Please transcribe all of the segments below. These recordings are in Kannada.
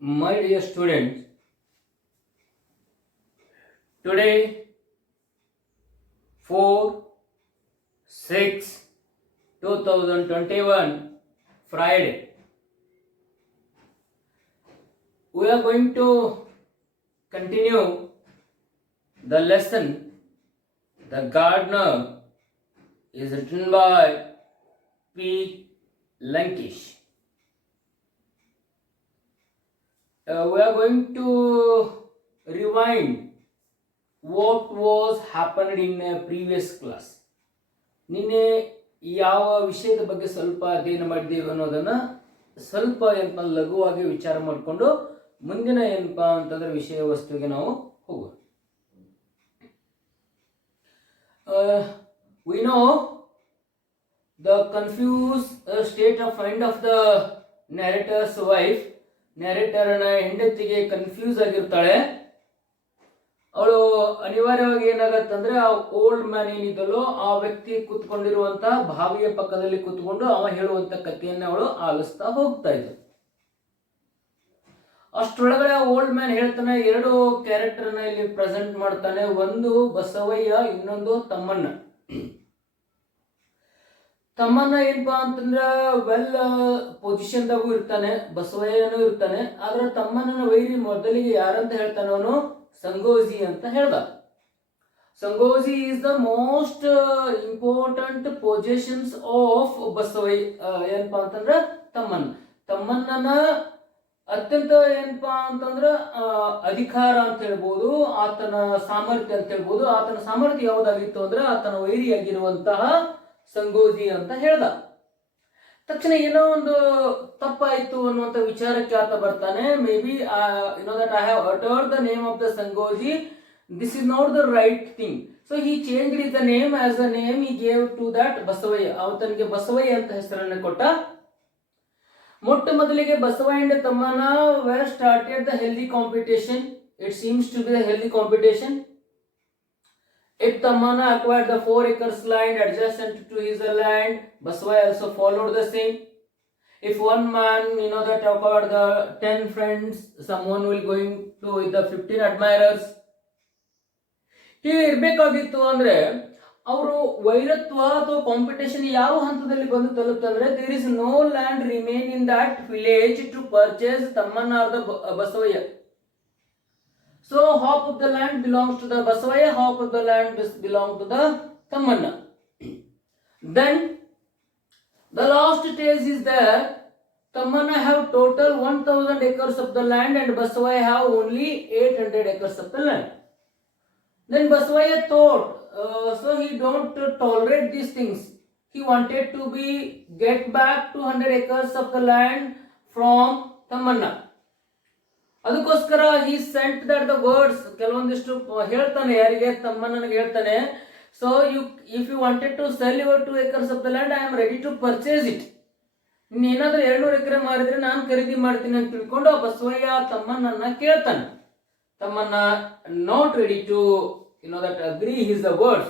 My dear students, today 4/6/2021 Friday, we are going to continue the lesson The Gardener is written by P. Lankish. We are going to rewind what was happened in a previous class. ನಿನ್ನೆ ಯಾವ ವಿಷಯದ ಬಗ್ಗೆ ಸ್ವಲ್ಪ ಅಧ್ಯಯನ ಮಾಡಿದ್ದೀವಿ ಅನ್ನೋದನ್ನ ಸ್ವಲ್ಪ ಏನಪ್ಪ ಲಘುವಾಗಿ ವಿಚಾರ ಮಾಡಿಕೊಂಡು ಮುಂದಿನ ಏನಪ್ಪಾ ಅಂತಂದ್ರೆ ವಿಷಯ ವಸ್ತುವಿಗೆ ನಾವು ಹೋಗೋಣ. We know the confused state of mind of the narrator's wife. ನ್ಯಾರೇಟರ್ನ ಹೆಂಡತಿಗೆ ಕನ್ಫ್ಯೂಸ್ ಆಗಿರ್ತಾಳೆ. ಅವಳು ಅನಿವಾರ್ಯವಾಗಿ ಏನಾಗತ್ತಂದ್ರೆ ಆ ಓಲ್ಡ್ ಮ್ಯಾನ್ ಏನಿದಲ್ಲೋ ಆ ವ್ಯಕ್ತಿ ಕೂತ್ಕೊಂಡಿರುವಂತ ಬಾವಿಯ ಪಕ್ಕದಲ್ಲಿ ಕೂತ್ಕೊಂಡು ಅವ ಹೇಳುವಂತ ಕಥೆಯನ್ನ ಅವಳು ಆಲಿಸ್ತಾ ಹೋಗ್ತಾ ಇದ್ದ. ಅಷ್ಟರೊಳಗಡೆ ಆ ಓಲ್ಡ್ ಮ್ಯಾನ್ ಹೇಳ್ತಾನೆ, ಎರಡು ಕ್ಯಾರೆಕ್ಟರ್ನ ಇಲ್ಲಿ ಪ್ರೆಸೆಂಟ್ ಮಾಡ್ತಾನೆ. ಒಂದು ಬಸವಯ್ಯ, ಇನ್ನೊಂದು ತಮ್ಮಣ್ಣ. ತಮ್ಮಣ್ಣ ಏನಪ್ಪಾ ಅಂತಂದ್ರ ವೆಲ್ ಪೊಸಿಷನ್ದಾಗೂ ಇರ್ತಾನೆ, ಬಸವಯ್ಯನೂ ಇರ್ತಾನೆ. ಆದ್ರೆ ತಮ್ಮಣ್ಣನ ವೈರಿ ಮೊದಲಿಗೆ ಯಾರಂತ ಹೇಳ್ತಾನೆ, ಅವನು ಸಂಗೋಜಿ ಅಂತ ಹೇಳ್ದ. Sangoji is the most important positions of Basavayya. ಏನಪ್ಪಾ ಅಂತಂದ್ರ ತಮ್ಮಣ್ಣನ ಅತ್ಯಂತ ಏನಪ್ಪಾ ಅಂತಂದ್ರ ಅಧಿಕಾರ ಅಂತ ಹೇಳ್ಬೋದು, ಆತನ ಸಾಮರ್ಥ್ಯ ಅಂತ ಹೇಳ್ಬೋದು. ಆತನ ಸಾಮರ್ಥ್ಯ ಯಾವ್ದಾಗಿತ್ತು ಅಂದ್ರೆ ಆತನ ವೈರಿಯಾಗಿರುವಂತಹ ಸಂಗೋಜಿ ಅಂತ ಹೇಳ್ದ. ತಕ್ಷಣ ಏನೋ ಒಂದು ತಪ್ಪಾಯ್ತು ಅನ್ನುವಂತ ವಿಚಾರಕ್ಕೆ ಆತ ಬರ್ತಾನೆ. Maybe that I have uttered the name of the Sangoji, this is not the right thing. So he change the name as the name he gave to that Basavayya. ಅವತನಿಗೆ ಬಸವಯ್ಯ ಅಂತ ಹೆಸರನ್ನು ಕೊಟ್ಟ. ಮೊಟ್ಟ ಮೊದಲಿಗೆ Basavayya and Tammana were started the healthy competition. It seems to be the healthy competition. If Tammana acquired the 4 acres land adjacent to his land, Basavaya also followed the same. If one man, that acquired the 10 friends, someone will going to with the 15 admirers. ಹೀಗೆ ಇರ್ಬೇಕಾಗಿತ್ತು ಅಂದ್ರೆ ಅವರು ವೈರತ್ವ ಅಥವಾ ಕಾಂಪಿಟೇಷನ್ ಯಾವ ಹಂತದಲ್ಲಿ ಬಂದು ತಲುಪ್ತಂದ್ರೆ, there is no land remain in that village to purchase Tammanna or the Basavayya. So half of the land belongs to the Basavaya, half of the land belongs to the Tammanna. Then the last stage is there. Tammanna have total 1000 acres of the land and Basavaya have only 800 acres of the land. Then Basavaya thought, so he don't tolerate these things. He wanted to get back 200 acres of the land from Tammanna. ಅದಕ್ಕೋಸ್ಕರ he sent that the words, ಕೆಲವೊಂದಿಷ್ಟು ಹೇಳ್ತಾನೆ. ಯಾರಿಗೆ? ತಮ್ಮಣ್ಣನಿಗೆ ಹೇಳ್ತಾನೆ. So if you wanted to sell your 2 acres of the land, I am ready to purchase it. ನೀನು ಏನಾದ್ರೂ 200 ಎಕರೆ ಮಾರಿದ್ರೆ ನಾನು ಖರೀದಿ ಮಾಡ್ತೀನಿ ಅಂತ ತಿಳ್ಕೊಂಡು ಆ ಬಸವಯ್ಯ ತಮ್ಮಣ್ಣನ ಕೇಳ್ತಾನೆ. Thammanna not ready to that agree his the words.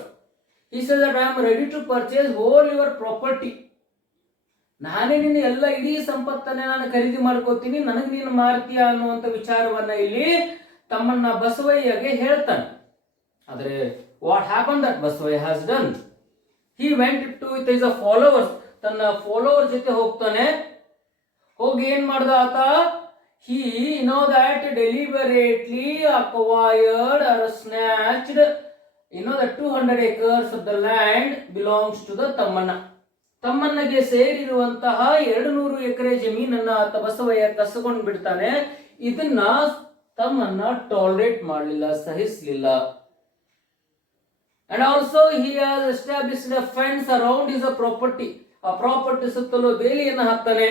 He says that I am ready to purchase all your property. ನಾನೇ ನಿನ್ನ ಎಲ್ಲ ಇಡೀ ಸಂಪತ್ತನ್ನೇ ನಾನು ಖರೀದಿ ಮಾಡ್ಕೋತೀನಿ, ನನಗೆ ನೀನು ಮಾರ್ತೀಯ ಅನ್ನುವಂಥ ವಿಚಾರವನ್ನ ಇಲ್ಲಿ ತಮ್ಮಣ್ಣ ಬಸವಯ್ಯಗೆ ಹೇಳ್ತಾನೆ. ಆದರೆ what happen that Basavayya has done, he went to with his followers. ತನ್ನ ಫಾಲೋವರ್ ಜೊತೆ ಹೋಗ್ತಾನೆ. ಹೋಗಿ ಏನ್ ಮಾಡ್ದ ಆತ, he that deliberately acquired or snatched the 200 acres of the land belongs to the Tammanna. ತಮ್ಮಣ್ಣಗೆ ಸೇರಿರುವಂತಹ 200 ಎಕರೆ ಜಮೀನನ್ನ ಆತ ಬಸವಯ್ಯ ಕಸ್ಕೊಂಡು ಬಿಡ್ತಾನೆ. ಇದನ್ನ ತಮ್ಮಣ್ಣ ಟಾಲರೇಟ್ ಮಾಡಲಿಲ್ಲ, ಸಹಿಸಲಿಲ್ಲ. And also he has established a fence around his property. ಆ ಪ್ರಾಪರ್ಟಿ ಸುತ್ತಲೂ ಬೇಲಿಯನ್ನ ಹಾಕ್ತಾನೆ.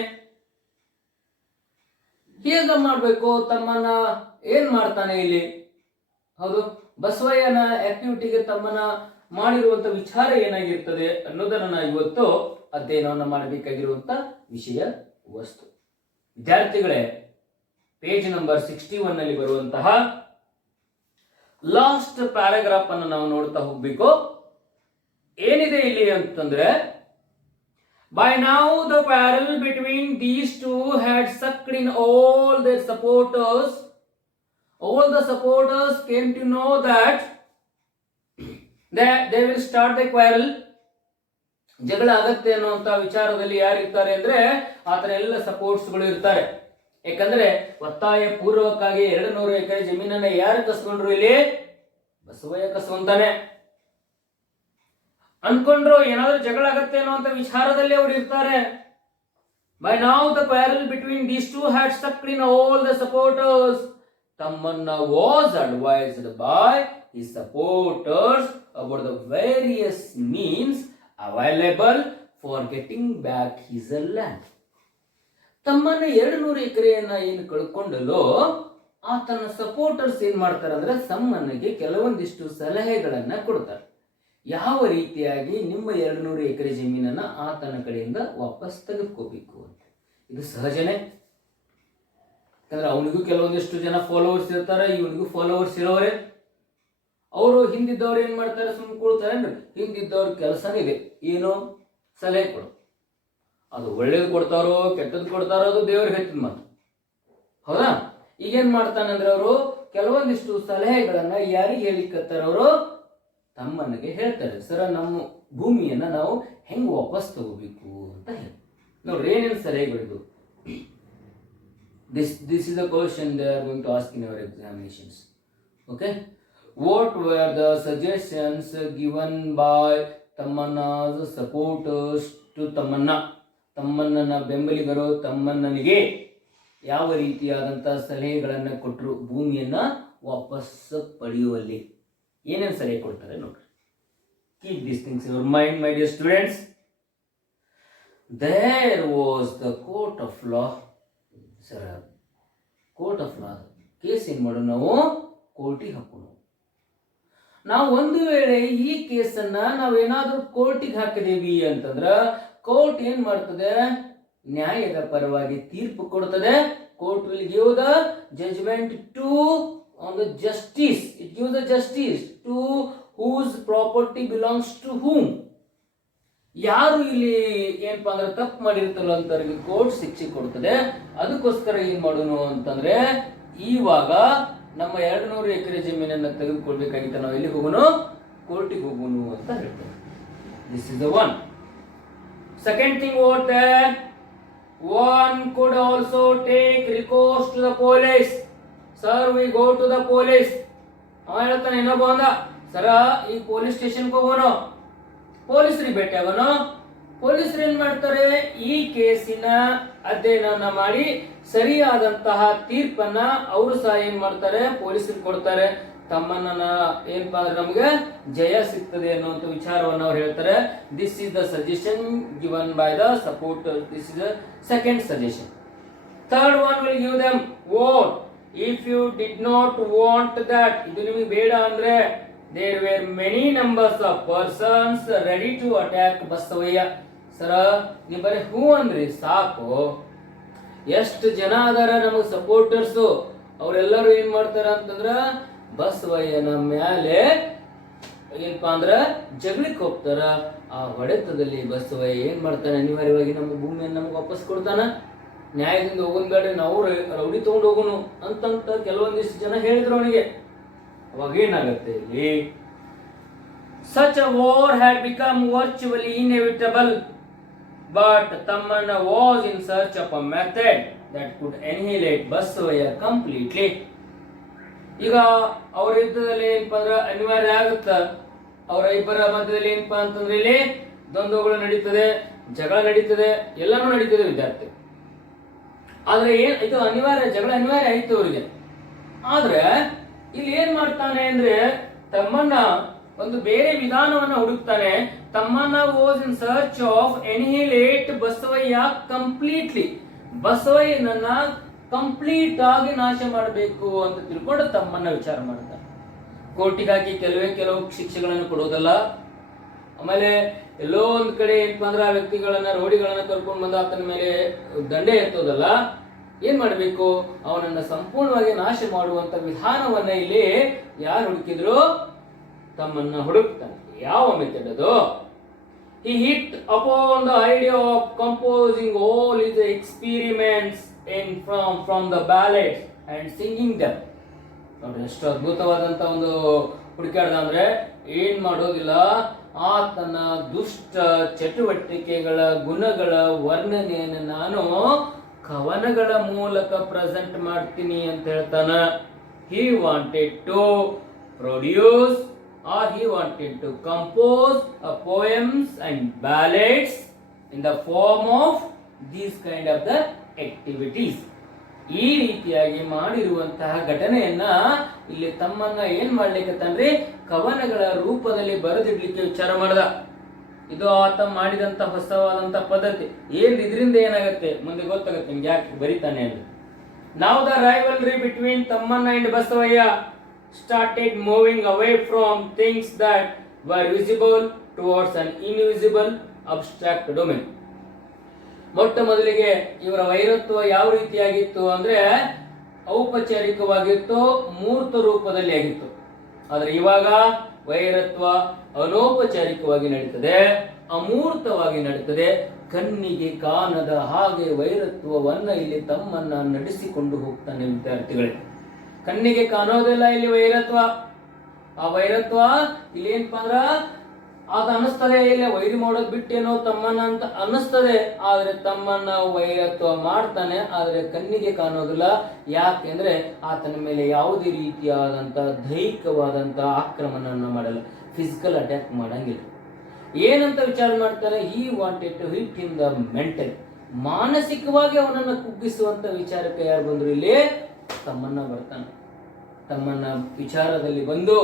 ಹೇಗ ಮಾಡಬೇಕು? ತಮ್ಮಣ್ಣ ಏನ್ ಮಾಡ್ತಾನೆ ಇಲ್ಲಿ? ಹೌದು, ಬಸವಯ್ಯನ ಆಕ್ಟಿವಿಟಿಗೆ ತಮ್ಮನ ಮಾಡಿರುವಂತ ವಿಚಾರ ಏನಾಗಿರ್ತದೆ ಅನ್ನೋದನ್ನ ಇವತ್ತು ಅಧ್ಯಯನವನ್ನು ಮಾಡಬೇಕಾಗಿರುವಂತ ವಿಷಯ ವಸ್ತು. ವಿದ್ಯಾರ್ಥಿಗಳೇ, ಪೇಜ್ ನಂಬರ್ 61 ನಲ್ಲಿ ಬರುವಂತಹ ಲಾಸ್ಟ್ ಪ್ಯಾರಾಗ್ರಾಫ್ ಅನ್ನು ನಾವು ನೋಡ್ತಾ ಹೋಗ್ಬೇಕು. ಏನಿದೆ ಇಲ್ಲಿ ಅಂತಂದ್ರೆ, By now the quarrel between these two had sucked in all their supporters. All the supporters came to know that they will start the quarrel. ಜಗಳ ಆಗತ್ತೆ ಅನ್ನುವಂತ ವಿಚಾರದಲ್ಲಿ ಯಾರಿರ್ತಾರೆ ಅಂದ್ರೆ ಆತರ ಎಲ್ಲ ಸಪೋರ್ಟ್ಸ್ಗಳು ಇರ್ತಾರೆ. ಯಾಕಂದ್ರೆ ಒತ್ತಾಯ ಪೂರ್ವಕವಾಗಿ 200 ಎಕರೆ ಜಮೀನನ್ನ ಯಾರು ಕಸ್ಕೊಂಡ್ರು? ಇಲ್ಲಿ ಬಸವಯ್ಯ ಕಸ್ಕೊಂತಾನೆ. ಅನ್ಕೊಂಡ್ರು ಏನಾದ್ರೂ ಜಗಳ ಆಗತ್ತೆ ಅನ್ನುವಂತ ವಿಚಾರದಲ್ಲಿ ಅವ್ರು ಇರ್ತಾರೆ. By now the quarrel between these two had stuck in all the supporters. Tamanna was advised by his supporters about the various means available for getting back his land. ತಮ್ಮನ್ನ 200 ಎಕರೆಯನ್ನ ಏನು ಕಳ್ಕೊಂಡಲ್ಲೋ ಆತನ ಸಪೋರ್ಟರ್ಸ್ ಏನ್ ಮಾಡ್ತಾರೆ ಅಂದ್ರೆ ತಮ್ಮನಿಗೆ ಕೆಲವೊಂದಿಷ್ಟು ಸಲಹೆಗಳನ್ನ ಕೊಡ್ತಾರೆ. ಯಾವ ರೀತಿಯಾಗಿ ನಿಮ್ಮ 200 ಎಕರೆ ಜಮೀನನ್ನ ಆತನ ಕಡೆಯಿಂದ ವಾಪಸ್ ತೆಗೆದುಕೋಬೇಕು ಅಂತ. ಇದು ಸಹಜನೇ. ಯಾಕಂದ್ರೆ ಅವನಿಗೂ ಕೆಲವೊಂದಿಷ್ಟು ಜನ ಫಾಲೋವರ್ಸ್ ಇರ್ತಾರೆ, ಇವನಿಗೂ ಫಾಲೋವರ್ಸ್ ಇರೋರೆ. ಅವರು ಹಿಂದಿದ್ದವ್ರು ಏನ್ ಮಾಡ್ತಾರೆ? ಸುಮ್ಮನೆ ಕೊಡ್ತಾರೆ ಅಂದ್ರೆ ಹಿಂದಿದ್ದವ್ರ ಕೆಲಸನೇ ಇದೆ, ಏನು ಸಲಹೆ ಕೊಡು. ಅದು ಒಳ್ಳೇದು ಕೊಡ್ತಾರೋ ಕೆಟ್ಟದ್ದು ಕೊಡ್ತಾರೋ ಅದು ದೇವ್ರಿಗೆ ಹೆಚ್ಚಿನ ಮಾತು, ಹೌದಾ? ಈಗೇನ್ ಮಾಡ್ತಾನೆ ಅಂದ್ರೆ ಅವರು ಕೆಲವೊಂದಿಷ್ಟು ಸಲಹೆಗಳನ್ನ ಯಾರಿಗೆ ಹೇಳಿಕತ್ತಾರ? ಅವರು ತಮ್ಮನಿಗೆ ಹೇಳ್ತಾರೆ. ಸರ ನಮ್ಮ ಭೂಮಿಯನ್ನ ನಾವು ಹೆಂಗ್ ವಾಪಸ್ ತಗೋಬೇಕು ಅಂತ ಹೇಳಿ. ನೋಡ್ರಿ ಏನೇನು ಸಲಹೆಗಳಿದು. This is a question they are going to ask in our examinations. Okay, what were the suggestions given by Tamanna's supporters to Tamanna? ತಮ್ಮಣ್ಣನ ಬೆಂಬಲಿಗರು ತಮ್ಮಣ್ಣನಿಗೆ ಯಾವ ರೀತಿಯಾದಂತಹ ಸಲಹೆಗಳನ್ನ ಕೊಟ್ಟರು ಭೂಮಿಯನ್ನ ವಾಪಸ್ ಪಡೆಯುವಲ್ಲಿ? ಏನೇನು ಸಲಹೆ ಕೊಡ್ತಾರೆ ನೋಡ್ರಿ. Keep this things in your mind my dear students. There was the court of law. Sir, court of law case ಏನ್ ಮಾಡೋಣ? ನಾವು ಕೋರ್ಟಿಗೆ ಹಾಕೋಣ. ನಾವು ಒಂದು ವೇಳೆ ಈ ಕೇಸನ್ನ ನಾವೇನಾದ್ರೂ ಕೋರ್ಟಿಗೆ ಹಾಕಿದೀವಿ ಅಂತಂದ್ರ ಕೋರ್ಟ್ ಏನ್ ಮಾಡ್ತದೆ? ನ್ಯಾಯದ ಪರವಾಗಿ ತೀರ್ಪು ಕೊಡ್ತದೆ. Court will give the judgment to on the justice. It gives the justice to whose property belongs to whom. ಯಾರು ಇಲ್ಲಿ ಏನಪ್ಪಾ ಅಂದ್ರೆ ತಪ್ಪು ಮಾಡಿರ್ತಾರೋ ಅಂತವ್ರಿಗೆ ಕೋರ್ಟ್ ಶಿಕ್ಷೆ ಕೊಡ್ತದೆ. ಅದಕ್ಕೋಸ್ಕರ ಏನ್ ಮಾಡೋನು ಅಂತಂದ್ರೆ ಇವಾಗ ನಮ್ಮ 200 ಎಕರೆ ಜಮೀನನ್ನ ತೆಗೆದುಕೊಳ್ಬೇಕಾಗಿತ್ತ ನಾವು ಎಲ್ಲಿಗೆ ಹೋಗೋನು? ಕೋರ್ಟಿಗೆ ಹೋಗೋನು ಅಂತ ಹೇಳ್ತಾರೆ. This is the one. Second thing what there, one could also take recourse to the police. Sir, we go to the police. ಅವ ಹೇಳ್ತಾನೆ ಇನ್ನೊಬ್ಬ ಅಂದ, ಸರ ಈ ಪೊಲೀಸ್ ಸ್ಟೇಷನ್ಗೆ ಹೋಗೋನು, ಪೊಲೀಸರಿಗೆ ಭೇಟಿ ಆಗೋನು. ಪೊಲೀಸರು ಏನ್ ಮಾಡ್ತಾರೆ? ಈ ಕೇಸಿನ ಅಧ್ಯಯನ ಮಾಡಿ ಸರಿಯಾದಂತಹ ತೀರ್ಪನ್ನ ಅವರು ಸಹ ಏನ್ ಮಾಡ್ತಾರೆ? ಪೊಲೀಸರಿಗೆ ಕೊಡ್ತಾರೆ. ತಮ್ಮನ್ನ ಏನಪ್ಪಾ ಅಂದ್ರೆ ನಮಗೆ ಜಯ ಸಿಗ್ತದೆ ಅನ್ನುವಂಥ ವಿಚಾರವನ್ನು ಅವ್ರು ಹೇಳ್ತಾರೆ. This is the suggestion given by the supporter. This is the second suggestion. Third one will give them vote if you did not want that. ಇದು ನಿಮಗೆ ಬೇಡ ಅಂದ್ರೆ there were many numbers of persons ready to attack Basavayya. ಸರ ನೀವು ಬರೀ ಹೂ ಅಂದ್ರಿ ಸಾಕು. ಎಷ್ಟು ಜನ ಅದಾರ ನಮಗೆ ಸಪೋರ್ಟರ್ಸು, ಅವರೆಲ್ಲರೂ ಏನ್ ಮಾಡ್ತಾರ ಅಂತಂದ್ರ ಬಸವಯ್ಯನ ಮ್ಯಾಲೆ ಏನಪ್ಪಾ ಅಂದ್ರ ಜಗಳಕ್ಕೆ ಹೋಗ್ತಾರ. ಆ ಹೊಡೆತದಲ್ಲಿ ಬಸವಯ್ಯ ಏನ್ ಮಾಡ್ತಾನೆ? ಅನಿವಾರ್ಯವಾಗಿ ನಮ್ಮ ಭೂಮಿಯನ್ನು ನಮ್ಗೆ ವಾಪಸ್ ಕೊಡ್ತಾನ. ನ್ಯಾಯದಿಂದ ಹೋಗೋನ್ ಬೇಡ, ನಾವು ರೌಡಿ ತಗೊಂಡು ಹೋಗೋನು ಅಂತಂತ ಕೆಲವೊಂದಿಷ್ಟು ಜನ ಹೇಳಿದ್ರು ಅವನಿಗೆ. ಅವಾಗ ಏನಾಗತ್ತೆ ಇಲ್ಲಿ? Such a war had become virtually inevitable, but Tamanna was in search of a method that could annihilate Basavaya completely. ಈಗ ಅವ್ರ ಯುದ್ಧದಲ್ಲಿ ಏನಪ್ಪಾ ಅಂದ್ರೆ ಅನಿವಾರ್ಯ ಆಗುತ್ತ. ಅವರ ಇಬ್ಬರ ಮಧ್ಯದಲ್ಲಿ ಏನಪ್ಪಾ ಅಂತಂದ್ರೆ ಇಲ್ಲಿ ದ್ವಂದ್ವಗಳು ನಡೀತದೆ, ಜಗಳ ನಡೀತದೆ, ಎಲ್ಲಾನು ನಡೀತದೆ ವಿದ್ಯಾರ್ಥಿ. ಆದ್ರೆ ಇದು ಅನಿವಾರ್ಯ, ಜಗಳ ಅನಿವಾರ್ಯ ಆಯ್ತು ಅವರಿಗೆ. ಆದ್ರೆ ಇಲ್ಲಿ ಏನ್ ಮಾಡ್ತಾನೆ ಅಂದ್ರೆ ತಮ್ಮನ್ನ ಒಂದು ಬೇರೆ ವಿಧಾನವನ್ನ ಹುಡುಕ್ತಾನೆ. Tammanna was in search of annihilate Basavayya completely. ಬಸವಯ್ಯನನ್ನ ಕಂಪ್ಲೀಟ್ ಆಗಿ ನಾಶ ಮಾಡಬೇಕು ಅಂತ ತಿಳ್ಕೊಂಡು ತಮ್ಮನ್ನ ವಿಚಾರ ಮಾಡ್ತಾರೆ. ಕೋರ್ಟಿಗೆ ಹಾಕಿ ಕೆಲವು ಶಿಕ್ಷೆಗಳನ್ನು ಕೊಡೋದಲ್ಲ. ಆಮೇಲೆ ಎಲ್ಲೋ ಒಂದ್ ಕಡೆ ಏನಪ್ಪಾ ಅಂದ್ರೆ ಆ ವ್ಯಕ್ತಿಗಳನ್ನ ರೌಡಿಗಳನ್ನ ಕರ್ಕೊಂಡು ಬಂದ ಆತನ ಮೇಲೆ ದಂಡೆ ಎತ್ತೋದಲ್ಲ. ಏನ್ ಮಾಡಬೇಕು? ಅವನನ್ನ ಸಂಪೂರ್ಣವಾಗಿ ನಾಶ ಮಾಡುವಂತ ವಿಧಾನವನ್ನ ಇಲ್ಲಿ ಯಾರು ಹುಡುಕಿದ್ರು? ತಮ್ಮನ್ನ ಹುಡುಕ್ತಾನೆ. ಯಾವ ಮೆಥಡ್ ಅದು? He hit upon the idea of composing all his experiments from the ballads and singing them. ನೋಡ್ರಿ ಎಷ್ಟು ಅದ್ಭುತವಾದಂತ ಒಂದು ಹುಡುಕಾಡ್ದ ಅಂದ್ರೆ ಏನ್ ಮಾಡೋದಿಲ್ಲ, ಆತನ ದುಷ್ಟ ಚಟುವಟಿಕೆಗಳ ಗುಣಗಳ ವರ್ಣನೆಯನ್ನು ನಾನು ಕವನಗಳ ಮೂಲಕ ಪ್ರೆಸೆಂಟ್ ಮಾಡ್ತೀನಿ ಅಂತ ಹೇಳ್ತಾನ. He wanted to produce or he wanted to compose poems and ballads in the form of these kind of the activities. ಈ ರೀತಿಯಾಗಿ ಮಾಡಿರುವಂತಹ ಘಟನೆಯನ್ನ ಇಲ್ಲಿ ತಮ್ಮನ್ನ ಏನ್ ಮಾಡ್ಲಿಕ್ಕಂದ್ರೆ ಕವನಗಳ ರೂಪದಲ್ಲಿ ಬರೆದಿಡ್ಲಿಕ್ಕೆ ವಿಚಾರ ಮಾಡ್ದ. ಇದು ಆತ ಮಾಡಿದಂತ ಹೊಸವಾದಂತ ಪದ್ಧತಿ. ಇದರಿಂದ ಏನಾಗುತ್ತೆ ಮುಂದೆ ಗೊತ್ತಾಗುತ್ತೆ ನಿಮ್ಗೆ ಯಾಕೆ ಬರಿತಾನೆ ಅಂತ. Now the rivalry between Tammanna and Basavaya started moving away from things that were visible towards an invisible abstract domain. ಮೊಟ್ಟ ಮೊದಲಿಗೆ ಇವರ ವೈರತ್ವ ಯಾವ ರೀತಿಯಾಗಿತ್ತು ಅಂದ್ರೆ ಔಪಚಾರಿಕವಾಗಿತ್ತು, ಮೂರ್ತ ರೂಪದಲ್ಲಿ ಆಗಿತ್ತು. ಆದ್ರೆ ಇವಾಗ ವೈರತ್ವ ಅನೌಪಚಾರಿಕವಾಗಿ ನಡೀತದೆ, ಅಮೂರ್ತವಾಗಿ ನಡೀತದೆ. ಕಣ್ಣಿಗೆ ಕಾಣದ ಹಾಗೆ ವೈರತ್ವವನ್ನ ಇಲ್ಲಿ ತಮ್ಮನ್ನ ನಡೆಸಿಕೊಂಡು ಹೋಗ್ತಾನೆ ವಿದ್ಯಾರ್ಥಿಗಳೇ. ಕಣ್ಣಿಗೆ ಕಾಣೋದಿಲ್ಲ ಇಲ್ಲಿ ವೈರತ್ವ. ಆ ವೈರತ್ವ ಇಲ್ಲಿ ಏನಪ್ಪಾ ಅಂದ್ರ ಅದು ಅನಿಸ್ತದೆ, ಇಲ್ಲ ವೈರಿ ಮಾಡೋದ್ ಬಿಟ್ಟೇನೋ ತಮ್ಮನ್ನ ಅಂತ ಅನಿಸ್ತದೆ. ಆದ್ರೆ ತಮ್ಮನ್ನ ವೈರತ್ವ ಮಾಡ್ತಾನೆ, ಆದ್ರೆ ಕಣ್ಣಿಗೆ ಕಾಣೋದಿಲ್ಲ. ಯಾಕೆಂದ್ರೆ ಆತನ ಮೇಲೆ ಯಾವುದೇ ರೀತಿಯಾದಂತ ದೈಹಿಕವಾದಂತ ಆಕ್ರಮಣ ಮಾಡಲ್ಲ, ಫಿಸಿಕಲ್ ಅಟ್ಯಾಕ್ ಮಾಡಂಗಿಲ್ಲ. ಏನಂತ ವಿಚಾರ ಮಾಡ್ತಾನೆ, he wanted to hit in the mental, ಮಾನಸಿಕವಾಗಿ ಅವನನ್ನ ಕುಗ್ಗಿಸುವಂತ ವಿಚಾರಕ್ಕೆ ಯಾರು ಬಂದ್ರು ಇಲ್ಲಿ ತಮ್ಮನ್ನ ಬರ್ತಾನೆ. ತಮ್ಮನ್ನ ವಿಚಾರದಲ್ಲಿ ಬಂದು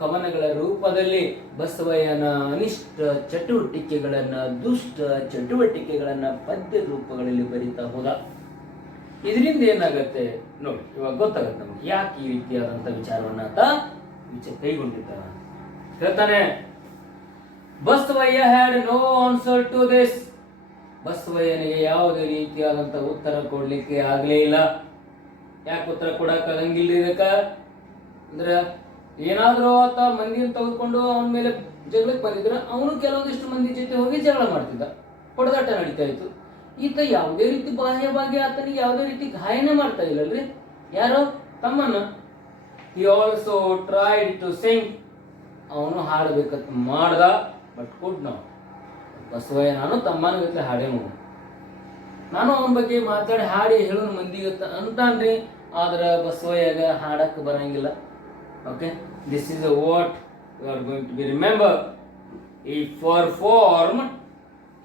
ಕವನಗಳ ರೂಪದಲ್ಲಿ ಬಸವಯ್ಯನ ಅನಿಷ್ಟ ಚಟುವಟಿಕೆಗಳನ್ನ, ದುಷ್ಟ ಚಟುವಟಿಕೆಗಳನ್ನ ಪದ್ಯ ರೂಪಗಳಲ್ಲಿ ಬರಿತಾ ಹೋದ. ಇದರಿಂದ ಏನಾಗತ್ತೆ ನೋಡಿ, ಇವಾಗ ಗೊತ್ತಾಗತ್ತೆ ನಮ್ಗೆ ಯಾಕೆ ಈ ರೀತಿಯಾದಂತ ವಿಚಾರವನ್ನ ಆತ ಕೈಗೊಂಡಿದ್ದ. ಹೇಳ್ತಾನೆ, Basavayya had no answer to this. ಬಸವಯ್ಯನಿಗೆ ಯಾವುದೇ ರೀತಿಯಾದಂತ ಉತ್ತರ ಕೊಡ್ಲಿಕ್ಕೆ ಆಗ್ಲೇ ಇಲ್ಲ. ಯಾಕೆ ಉತ್ತರ ಕೊಡಕ್ ಆಗಂಗಿಲ್ಲ ಇದಕ್ಕ ಅಂದ್ರೆ, ಏನಾದ್ರೂ ಆತ ಮಂದಿಯನ್ನು ತೆಗೆದುಕೊಂಡು ಅವನ ಮೇಲೆ ಜಗಳಕ್ಕೆ ಬಂದಿದ್ರೆ ಅವನು ಕೆಲವೊಂದಿಷ್ಟು ಮಂದಿ ಜೊತೆ ಹೋಗಿ ಜಗಳ ಮಾಡ್ತಿದ್ದ, ಹೊಡೆದಾಟ ನಡೀತಾ ಇತ್ತು. ಈತ ಯಾವುದೇ ರೀತಿ ಬಾಹ್ಯವಾಗಿ ಆತನಿಗೆ ಯಾವುದೇ ರೀತಿ ಗಾಯನ ಮಾಡ್ತಾ ಇಲ್ಲಲ್ರಿ ಯಾರೋ ತಮ್ಮನ್ನ. He also tried to sing, ಅವನು ಹಾಡಬೇಕಂತ ಮಾಡ್ದ, ಬಟ್ ಕುಡ್ ನಾಟ್. ಬಸವಯ್ಯ ನಾನು ತಮ್ಮನ ಗತ್ಲೆ ಹಾಡೇನು, ನಾನು ಅವನ ಬಗ್ಗೆ ಮಾತಾಡಿ ಹಾಡಿ ಹೇಳೋನು ಮಂದಿಗೆ ಅಂತಾನ್ರಿ. ಆದ್ರೆ ಬಸವಯ್ಯಾಗ ಹಾಡಕ್ ಬರಂಗಿಲ್ಲ. Okay, this is what you are going to be remember. He performed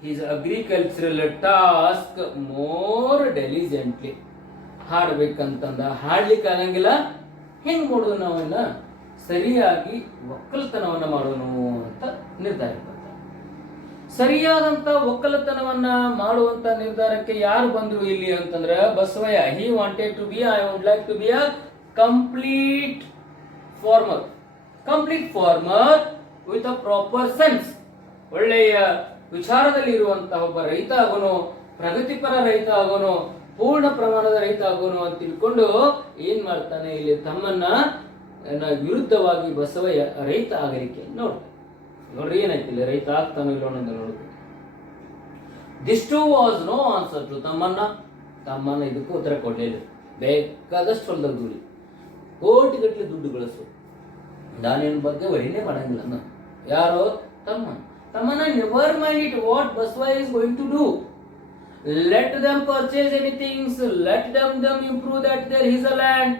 his agricultural task more diligently. ಹಾಡ್ಬೇಕಂತಂದ ಹಾಡ್ಲಿಕ್ಕೆ ಆಗಂಗಿಲ್ಲ. ಹೆಂಗ್ ಮಾಡೋದು ನಾವನ್ನ ಸರಿಯಾಗಿ ಒಕ್ಕಲತನವನ್ನ ಮಾಡೋಣ ಅಂತ ನಿರ್ಧಾರ ಮಾಡ್ತಾರೆ. ಸರಿಯಾದಂತ ಒಕ್ಕಲತನವನ್ನ ಮಾಡುವಂತ ನಿರ್ಧಾರಕ್ಕೆ ಯಾರು ಬಂದ್ರು ಇಲ್ಲಿ ಅಂತಂದ್ರೆ Basavayya. He wanted to be, I would like to be a complete farmer with a proper sense. ಒಳ್ಳೆಯ ವಿಚಾರದಲ್ಲಿ ಇರುವಂತಹ ಒಬ್ಬ ರೈತ ಆಗೋನು, ಪ್ರಗತಿಪರ ರೈತ ಆಗೋನು, ಪೂರ್ಣ ಪ್ರಮಾಣದ ರೈತ ಆಗೋನು ಅಂತ ತಿಳ್ಕೊಂಡು ಏನ್ ಮಾಡ್ತಾನೆ ಇಲ್ಲಿ ತಮ್ಮನ್ನ ವಿರುದ್ಧವಾಗಿ ಬಸವಯ್ಯ ರೈತ ಆಗಲಿಕ್ಕೆ ನೋಡ್ರಿ ಏನಾಯ್ತಿಲ್ಲ, ರೈತ ಆಗ್ತಾನೋ ಇಲ್ಲೋ ಅಂತ ನೋಡ್ಬೇಕು. This too was no answer to ತಮ್ಮನ್ನ ಇದಕ್ಕೂ ಉತ್ತರ ಕೊಡ್ಲಿಲ್ಲ. ಬೇಕಾದಷ್ಟು ಹೊಲದಾಗ ದುಡಿ, ಕೋಟಿಗಟ್ಟಲೆ ದುಡ್ಡು ಗಳಿಸು, ನಾನೇನ್ ಬಗ್ಗೆ ವರಿನೇ ಮಾಡಂಗಿಲ್ಲ. ಯಾರೋ ತಮ್ಮನ never mind it what Basavayya is going to do. Let them purchase anything, let them improve that there is a land.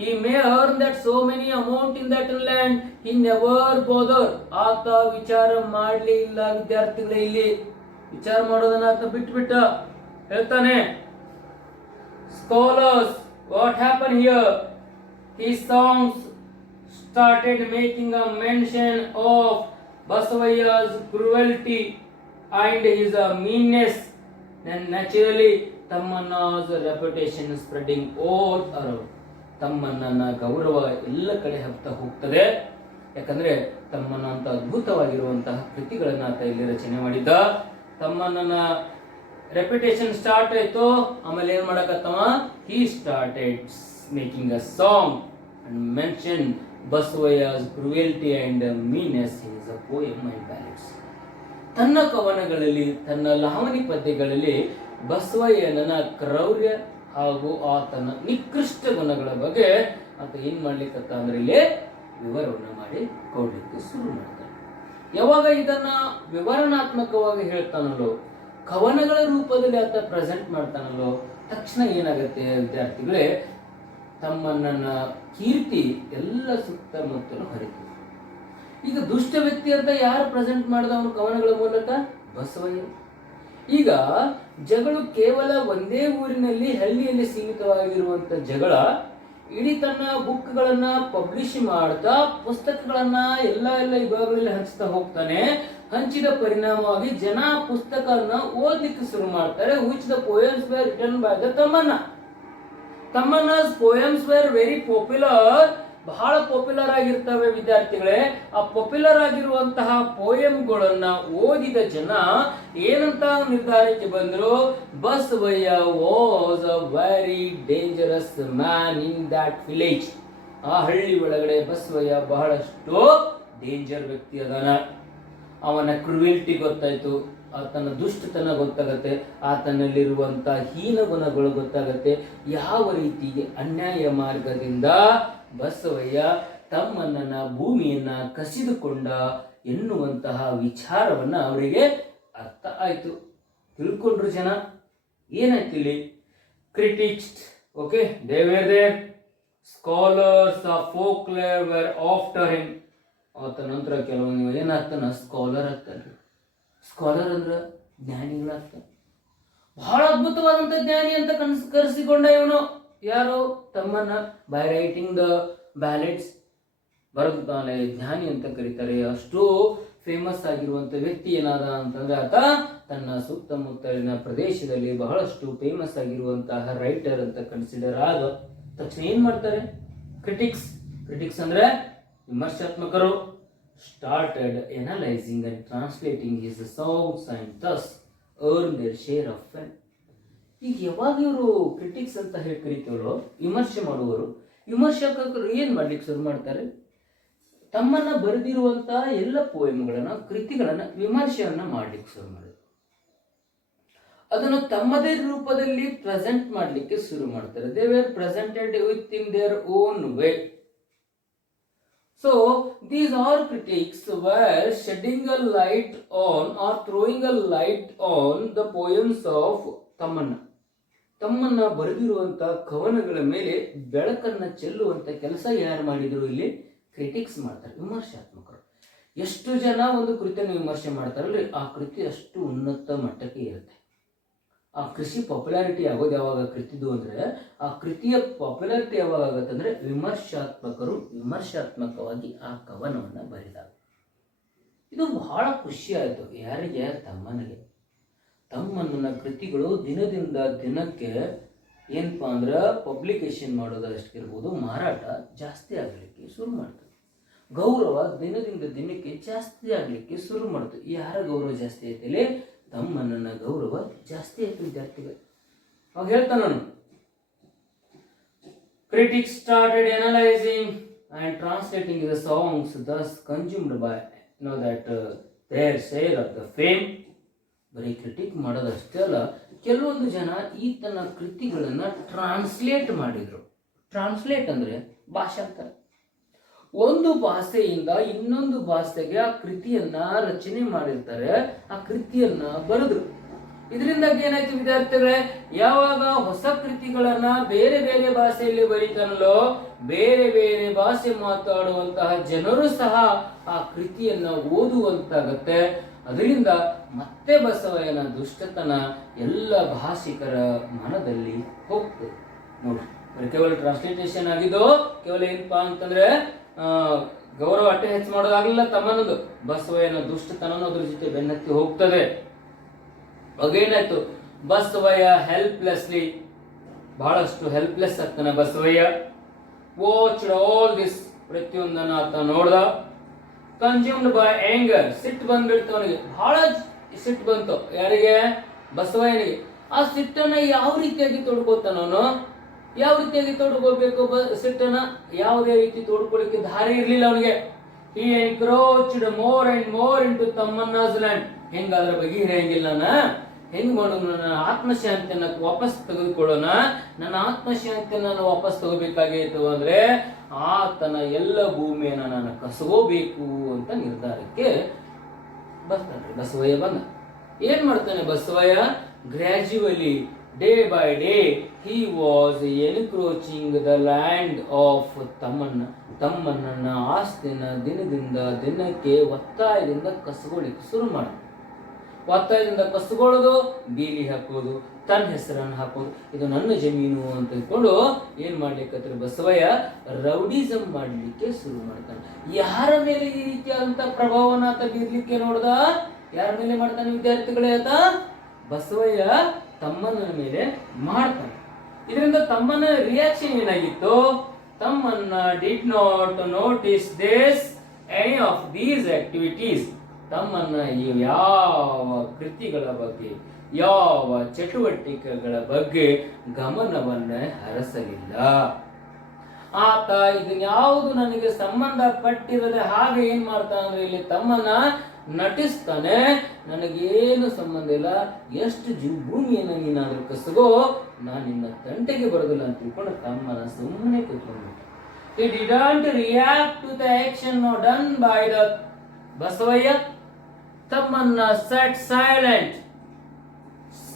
He may earn that so many amount in that land. He never bother. ಆತ ವಿಚಾರ ಮಾಡ್ಲಿ ಇಲ್ಲ ವಿದ್ಯಾರ್ಥಿಗಳೇ. ಇಲ್ಲಿ ವಿಚಾರ ಮಾಡೋದನ್ನ ಆತ ಬಿಟ್ಬಿಟ್ಟ. ಹೇಳ್ತಾನೆ, scholars, what happened here? His songs started making a mention of Basavayya's cruelty and his meanness. Then naturally, Tammanna's reputation is spreading all around. ತಮ್ಮನ್ನ ಗೌರವ ಎಲ್ಲ ಕಡೆ ಹಬ್ತಾ ಹೋಗ್ತದೆ. ಯಾಕಂದ್ರೆ ತಮ್ಮನ್ನ ಅಂತ ಅದ್ಭುತವಾಗಿರುವಂತಹ ಕೃತಿಗಳನ್ನ ಆತ ಇಲ್ಲಿ ರಚನೆ ಮಾಡಿದ್ದ. ತಮ್ಮನ್ನ ರೆಪ್ಯುಟೇಷನ್ ಸ್ಟಾರ್ಟ್ ಆಯ್ತು. ಆಮೇಲೆ ಏನ್ ಮಾಡಕತ್ತವ, he started making a song and mentioned Basavayya's cruelty and meanness in his poem and ballads. ತನ್ನ ಕವನಗಳಲ್ಲಿ, ತನ್ನ ಲಾವಣಿ ಪದ್ಯಗಳಲ್ಲಿ ಬಸವಯ್ಯನ ಕ್ರೌರ್ಯ ಹಾಗೂ ಆತನ ನಿಕೃಷ್ಟ ಗುಣಗಳ ಬಗ್ಗೆ ಆತ ಏನ್ ಮಾಡ್ಲಿಕ್ಕತ್ತ ಅಂದ್ರೆ ಇಲ್ಲಿ ವಿವರವನ್ನು ಮಾಡಿ ಕೊಡ್ಲಿಕ್ಕೆ ಶುರು ಮಾಡ್ತಾನೆ. ಯಾವಾಗ ಇದನ್ನ ವಿವರಣಾತ್ಮಕವಾಗಿ ಹೇಳ್ತಾನಲ್ಲೋ, ಕವನಗಳ ರೂಪದಲ್ಲಿ ಆತ ಪ್ರೆಸೆಂಟ್ ಮಾಡ್ತಾನಲ್ಲೋ, ತಕ್ಷಣ ಏನಾಗುತ್ತೆ ವಿದ್ಯಾರ್ಥಿಗಳೇ, ತಮ್ಮನ್ನ ಕೀರ್ತಿ ಎಲ್ಲ ಸುತ್ತಮುತ್ತಲು ಹರಿತು. ಈಗ ದುಷ್ಟ ವ್ಯಕ್ತಿ ಅಂತ ಯಾರು ಪ್ರೆಸೆಂಟ್ ಮಾಡಿದವನು ಕವನಗಳ ಮೂಲಕ? ಬಸವಯ್ಯ. ಈಗ ಜಗಳ ಕೇವಲ ಒಂದೇ ಊರಿನಲ್ಲಿ, ಹಳ್ಳಿಯಲ್ಲಿ ಸೀಮಿತವಾಗಿರುವಂತ ಜಗಳ ಇಡೀ ತನ್ನ ಬುಕ್ಗಳನ್ನ ಪಬ್ಲಿಷ್ ಮಾಡ್ತಾ, ಪುಸ್ತಕಗಳನ್ನ ಎಲ್ಲ ವಿಭಾಗಗಳಲ್ಲಿ ಹಂಚ್ತಾ ಹೋಗ್ತಾನೆ. ಹಂಚಿದ ಪರಿಣಾಮವಾಗಿ ಜನ ಪುಸ್ತಕವನ್ನ ಓದ್ಲಿಕ್ಕೆ ಶುರು ಮಾಡ್ತಾರೆ. Which the poems were written by the Tammanna. ತಮ್ಮಣ್ಣ's poems were very popular. ಬಹಳ ಪಾಪ್ಯುಲರ್ ಆಗಿರ್ತವೆ ವಿದ್ಯಾರ್ಥಿಗಳೇ. ಆ ಪಾಪ್ಯುಲರ್ ಆಗಿರುವಂತಹ ಪೋಯಂಗಳನ್ನ ಓದಿದ ಜನ ಏನಂತ ನಿರ್ಧಾರಕ್ಕೆ ಬಂದ್ರು? Basavayya was a very dangerous man in that village. ಆ ಹಳ್ಳಿ ಒಳಗಡೆ ಬಸವಯ್ಯ ಬಹಳಷ್ಟು ಡೇಂಜರ್ ವ್ಯಕ್ತಿ ಅದಾನ. ಅವನ ಕ್ರುವಿಲ್ಟಿ ಗೊತ್ತಾಯ್ತು, ಆತನ ದುಷ್ಟತನ ಗೊತ್ತಾಗತ್ತೆ, ಆತನಲ್ಲಿರುವಂತ ಹೀನ ಗುಣಗಳು ಗೊತ್ತಾಗತ್ತೆ. ಯಾವ ರೀತಿಗೆ ಅನ್ಯಾಯ ಮಾರ್ಗದಿಂದ ಬಸವಯ್ಯ ತಮ್ಮನ್ನ ಭೂಮಿಯನ್ನ ಕಸಿದುಕೊಂಡ ಎನ್ನುವಂತಹ ವಿಚಾರವನ್ನ ಅವರಿಗೆ ಅರ್ಥ ಆಯ್ತು, ತಿಳ್ಕೊಂಡ್ರು ಜನ. ಏನಾಯ್ತು ಇಲ್ಲಿ? Critics, okay, they were there. Scholars of folklore were after him. ಆತ ನಂತರ ಕೆಲವೊಂದು ಏನಾಗ್ತಾನ? ಸ್ಕಾಲರ್ ಆಗ್ತಾನೆ. ಸ್ಕಾಲರ್ ಅಂದ್ರ ಜ್ಞಾನಿಗಳಾಗ್ತಾನೆ. ಬಹಳ ಅದ್ಭುತವಾದಂತ ಜ್ಞಾನಿ ಅಂತ ಕರೆಸಿಕೊಂಡ ಇವನು. ಯಾರು? ತಮ್ಮನ್ನ. ಬೈ ರೈಟಿಂಗ್ ದ ಬ್ಯಾಲೆಟ್ಸ್ ಬರೆದಾನೆ, ಜ್ಞಾನಿ ಅಂತ ಕರೀತಾರೆ. ಅಷ್ಟು ಫೇಮಸ್ ಆಗಿರುವಂತ ವ್ಯಕ್ತಿ ಏನಾದ ಅಂತಂದ್ರೆ ಆತ ತನ್ನ ಸುತ್ತಮುತ್ತಲಿನ ಪ್ರದೇಶದಲ್ಲಿ ಬಹಳಷ್ಟು ಫೇಮಸ್ ಆಗಿರುವಂತಹ ರೈಟರ್ ಅಂತ ಕನ್ಸಿಡರ್ ಆದ ತಕ್ಷಣ ಏನ್ ಮಾಡ್ತಾರೆ? ಕ್ರಿಟಿಕ್ಸ್ ಅಂದ್ರೆ ವಿಮರ್ಶಾತ್ಮಕರು. started analyzing and translating his songs and thus earned their share of fame. ಈಗ ಯಾವಾಗ ಇವರು ಕ್ರಿಟಿಕ್ಸ್ ಅಂತ ಹೇಳಿ ಕರಿತೀವರೋ, ವಿಮರ್ಶೆ ಮಾಡುವವರು, ವಿಮರ್ಶಕರು ಏನ್ ಮಾಡ್ಲಿಕ್ಕೆ ಶುರು ಮಾಡ್ತಾರೆ? ತಮ್ಮನ್ನ ಬರೆದಿರುವಂತ ಎಲ್ಲ ಪೋಯಮ್ಗಳನ್ನ, ಕೃತಿಗಳನ್ನ ವಿಮರ್ಶೆಯನ್ನ ಮಾಡ್ಲಿಕ್ಕೆ ಶುರು ಮಾಡಿದ್ರು. ಅದನ್ನು ತಮ್ಮದೇ ರೂಪದಲ್ಲಿ ಪ್ರೆಸೆಂಟ್ ಮಾಡ್ಲಿಕ್ಕೆ ಶುರು ಮಾಡ್ತಾರೆ. They were presented with in their own way. So these all critics were shedding a light on or throwing a light on the poems of ತಮ್ಮನ್ನ ಬರೆದಿರುವಂತ ಕವನಗಳ ಮೇಲೆ ಬೆಳಕನ್ನ ಚೆಲ್ಲುವಂತ ಕೆಲಸ ಯಾರು ಮಾಡಿದ್ರು? ಇಲ್ಲಿ ಕ್ರಿಟಿಕ್ಸ್ ಮಾಡ್ತಾರೆ, ವಿಮರ್ಶಾತ್ಮಕರು. ಎಷ್ಟು ಜನ ಒಂದು ಕೃತಿಯನ್ನು ವಿಮರ್ಶೆ ಮಾಡ್ತಾರಲ್ರಿ, ಆ ಕೃತಿ ಅಷ್ಟು ಉನ್ನತ ಮಟ್ಟಕ್ಕೆ ಇರುತ್ತೆ. ಆ ಕೃಷಿ ಪಾಪ್ಯುಲಾರಿಟಿ ಆಗೋದು ಯಾವಾಗ ಕೃತಿದು ಅಂದ್ರೆ, ಆ ಕೃತಿಯ ಪಾಪ್ಯುಲಾರಿಟಿ ಯಾವಾಗ ಆಗತ್ತಂದ್ರೆ ವಿಮರ್ಶಾತ್ಮಕರು ವಿಮರ್ಶಾತ್ಮಕವಾಗಿ ಆ ಕವನವನ್ನ ಬರೆದಾಗ. ಇದು ಬಹಳ ಖುಷಿ ಆಯ್ತು ಯಾರಿಗೆ? ತಮ್ಮನಿಗೆ. ತಮ್ಮನ್ನ ಕೃತಿಗಳು ದಿನದಿಂದ ದಿನಕ್ಕೆ ಏನಪ್ಪಾ ಅಂದ್ರ ಪಬ್ಲಿಕೇಶನ್ ಮಾಡೋದಷ್ಟಿರ್ಬೋದು, ಮಾರಾಟ ಜಾಸ್ತಿ ಆಗ್ಲಿಕ್ಕೆ ಶುರು ಮಾಡ್ತದೆ. ಗೌರವ ದಿನದಿಂದ ದಿನಕ್ಕೆ ಜಾಸ್ತಿ ಆಗ್ಲಿಕ್ಕೆ ಶುರು ಮಾಡ್ತದೆ. ಯಾರ ಗೌರವ ಜಾಸ್ತಿ ಐತೆ? ತಮ್ಮನ್ನ ಗೌರವ ಜಾಸ್ತಿ ಆಯ್ತು ವಿದ್ಯಾರ್ಥಿಗಳು. ಅವಾಗ ಹೇಳ್ತಾನ ನಾನು, critics started analysing and translating the songs thus consumed by their share of the fame. ಬರೀ ಕ್ರಿಟಿಕ್ ಮಾಡೋದಷ್ಟೇ ಅಲ್ಲ, ಕೆಲವೊಂದು ಜನ ಈ ತನ್ನ ಕೃತಿಗಳನ್ನ ಟ್ರಾನ್ಸ್ಲೇಟ್ ಮಾಡಿದ್ರು. ಟ್ರಾನ್ಸ್ಲೇಟ್ ಅಂದ್ರೆ ಭಾಷಾಂತರ. ಒಂದು ಭಾಷೆಯಿಂದ ಇನ್ನೊಂದು ಭಾಷೆಗೆ ಆ ಕೃತಿಯನ್ನ ರಚನೆ ಮಾಡಿರ್ತಾರೆ, ಆ ಕೃತಿಯನ್ನ ಬರೆದ್ರು. ಇದರಿಂದಾಗಿ ಏನಾಯ್ತು ವಿದ್ಯಾರ್ಥಿಗಳೇ? ಯಾವಾಗ ಹೊಸ ಕೃತಿಗಳನ್ನ ಬೇರೆ ಬೇರೆ ಭಾಷೆಯಲ್ಲಿ ಬರೀತಾನಲ್ಲೋ, ಬೇರೆ ಬೇರೆ ಭಾಷೆ ಮಾತಾಡುವಂತಹ ಜನರು ಸಹ ಆ ಕೃತಿಯನ್ನ ಓದುವಂತಾಗತ್ತೆ. ಅದರಿಂದ ಮತ್ತೆ ಬಸವಯ್ಯನ ದುಷ್ಟತನ ಎಲ್ಲ ಭಾಷಿಕರ ಮನದಲ್ಲಿ ಹೋಗ್ತದೆ. ನೋಡಿ, ಕೇವಲ ಟ್ರಾನ್ಸ್ಲೇಷನ್ ಆಗಿದ್ದು ಕೇವಲ ಏನಪ್ಪಾ ಅಂತಂದ್ರೆ ಗೌರವ ಅಟ್ಟೆ ಹೆಚ್ಚು ಮಾಡೋದಾಗಲಿಲ್ಲ ತಮ್ಮನದು. ಬಸವಯ್ಯನ ದುಷ್ಟತನ ಅದ್ರ ಜೊತೆ ಬೆನ್ನತ್ತಿ ಹೋಗ್ತದೆ. ಅವಾಗೇನಾಯ್ತು? ಬಸವಯ್ಯ ಹೆಲ್ಪ್ಲೆಸ್ಲಿ, ಬಹಳಷ್ಟು ಹೆಲ್ಪ್ಲೆಸ್ ಆಗ್ತಾನೆ ಬಸವಯ್ಯ. ವಾಚ್ಡ್ ಆಲ್ ದಿಸ್, ಪ್ರತಿಯೊಂದನ್ನು ಆತ ನೋಡ್ದ. ಕನ್ಸ್ಯೂಮ್ಡ್ ಬೈ ಆಂಗರ್, ಸಿಟ್ಟು ಬಂದ್ಬಿಡ್ತು ಅವನಿಗೆ. ಬಹಳ ಸಿಟ್ಟು ಬಂತು. ಯಾರಿಗೆ? ಬಸವಯ್ಯನಿಗೆ. ಆ ಸಿಟ್ಟನ್ನ ಯಾವ ರೀತಿಯಾಗಿ ತೋಡ್ಕೋತಾನವನು? ಯಾವ ರೀತಿಯಾಗಿ ತೋಡ್ಕೋಬೇಕು ಸಿಟ್ಟನ್ನ? ಯಾವುದೇ ರೀತಿ ತೋಡ್ಕೊಳ್ಳಿಕ್ಕೆ ದಾರಿ ಇರಲಿಲ್ಲ ಅವನಿಗೆ. He encroached more and more into ತಮ್ಮಣ್ಣ's land. ಹೆಂಗ ಅದ್ರ ಬಗೆಹರಿಯಂಗಿಲ್ಲ ಹೆಂಗ್ ಮಾಡೋಣ? ನನ್ನ ಆತ್ಮಶಾಂತಿಯನ್ನ ವಾಪಸ್ ತೆಗೆದುಕೊಳ್ಳೋಣ. ನನ್ನ ಆತ್ಮಶಾಂತಿಯನ್ನ ನಾನು ವಾಪಸ್ ತಗೋಬೇಕಾಗಿತ್ತು ಅಂದ್ರೆ ಆತನ ಎಲ್ಲ ಭೂಮಿಯನ್ನ ನಾನು ಕಸಗೋಬೇಕು ಅಂತ ನಿರ್ಧಾರಕ್ಕೆ ಬರ್ತಾನೆ ಬಸವಯ್ಯ. ಬಂದ ಏನ್ ಮಾಡ್ತಾನೆ Basavayya? Gradually, day by day, he was encroaching the land of Tammanna ಆಸ್ತಿನ ದಿನದಿಂದ ದಿನಕ್ಕೆ ಒತ್ತಾಯದಿಂದ ಕಸಗೊಳಿಕ್ಕೆ ಶುರು ಮಾಡ. ಒತ್ತಾಯದಿಂದ ಕಸಗೊಳ್ಳೋದು, ಬೀಲಿ ಹಾಕೋದು, ತನ್ನ ಹೆಸರನ್ನು ಹಾಕೋದು, ಇದು ನನ್ನ ಜಮೀನು ಅಂತ ಇಟ್ಕೊಂಡು ಏನ್ ಮಾಡ್ಲಿಕ್ಕೆ ಬಸವಯ್ಯ ರೌಡಿಸಂ ಮಾಡ್ಲಿಕ್ಕೆ ಶುರು ಮಾಡ್ತಾನೆ. ಯಾರ ಮೇಲೆ ಈ ರೀತಿಯಾದಂತ ಪ್ರಭಾವನ ಆತ ಬೀರ್ಲಿಕ್ಕೆ ನೋಡ್ದ? ಯಾರ ಮೇಲೆ ಮಾಡ್ತಾನೆ ವಿದ್ಯಾರ್ಥಿಗಳೇ? ಆತ ಬಸವಯ್ಯ ತಮ್ಮನ ಮೇಲೆ ಮಾಡ್ತಾನೆ. ಇದರಿಂದ ತಮ್ಮನ ರಿಯಾಕ್ಷನ್ ಏನಾಗಿತ್ತು? ತಮ್ಮನ್ನ did not notice this any of these activities. ತಮ್ಮನ್ನ ಯಾವ ಕೃತಿಗಳ ಬಗ್ಗೆ, ಯಾವ ಚಟುವಟಿಕೆಗಳ ಬಗ್ಗೆ ಗಮನವನ್ನ ಹರಿಸಲಿಲ್ಲ. ಆತ ಇದನ್ಯಾವುದು ನನಗೆ ಸಂಬಂಧ ಪಟ್ಟಿರದೆ ಹಾಗೆ ಏನ್ ಮಾಡ್ತಾನೆ ಅಂದ್ರೆ ಇಲ್ಲಿ ತಮ್ಮನ್ನ ನಟಿಸ್ತಾನೆ. ನನಗೇನು ಸಂಬಂಧ ಇಲ್ಲ, ಎಷ್ಟು ಭೂಮಿಯನ್ನು ನೀನಾದ್ರೂ ಕಸಗೋ, ನಾನು ನಿನ್ನ ತಂಟೆಗೆ ಬರೋದಿಲ್ಲ ಅಂತ ತಿಳ್ಕೊಂಡು ತಮ್ಮನ ಸುಮ್ಮನೆ ಕೂತ್ಕೊಂಡು he didn't react to the action done by the Basavayya. ತಮ್ಮನ್ನ ಸೆಟ್ ಸೈಲೆಂಟ್,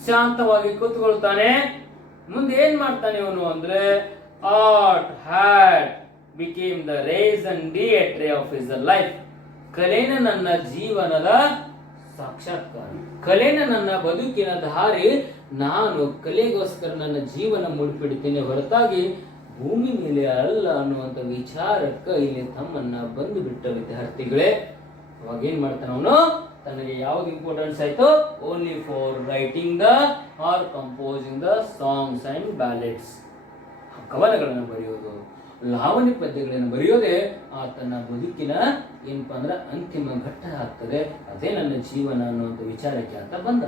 ಶಾಂತವಾಗಿ ಕೂತ್ಕೊಳ್ತಾನೆ. ಮುಂದೆ ಏನ್ ಮಾಡ್ತಾನೆ ಇವನು ಅಂದ್ರೆ art had became the reason dietary of his life. ಕಲೆನ ನನ್ನ ಜೀವನದ ಸಾಕ್ಷಾತ್ಕಾರ, ಕಲೆನ ನನ್ನ ಬದುಕಿನ ದಾರಿ. ನಾನು ಕಲೆಗೋಸ್ಕರ ನನ್ನ ಜೀವನ ಮುಡಿಪಿಡ್ತೀನಿ ಹೊರತಾಗಿ ಭೂಮಿ ಮೇಲೆ ಅಲ್ಲ ಅನ್ನುವಂಥ ವಿಚಾರಕ್ಕೆ ಇಲ್ಲಿ ತಮ್ಮನ್ನ ಬಂದು ಬಿಟ್ಟ ವಿದ್ಯಾರ್ಥಿಗಳೇ. ಅವಾಗ ಏನ್ ಮಾಡ್ತಾನ ಅವನು? ತನಗೆ ಯಾವ್ದು ಇಂಪಾರ್ಟೆನ್ಸ್ ಆಯ್ತು? Only for writing the or composing the songs and ballets. ಕವನಗಳನ್ನು ಬರೆಯೋದು, ಲಾವಣಿ ಪದ್ಯಗಳನ್ನು ಬರೆಯೋದೇ ಆತನ ಬದುಕಿನ ಏನಪ್ಪಾ ಅಂದ್ರೆ ಅಂತಿಮ ಘಟ್ಟ ಆಗ್ತದೆ. ಅದೇ ನನ್ನ ಜೀವನ ಅನ್ನುವಂಥ ವಿಚಾರಕ್ಕೆ ಆತ ಬಂದ.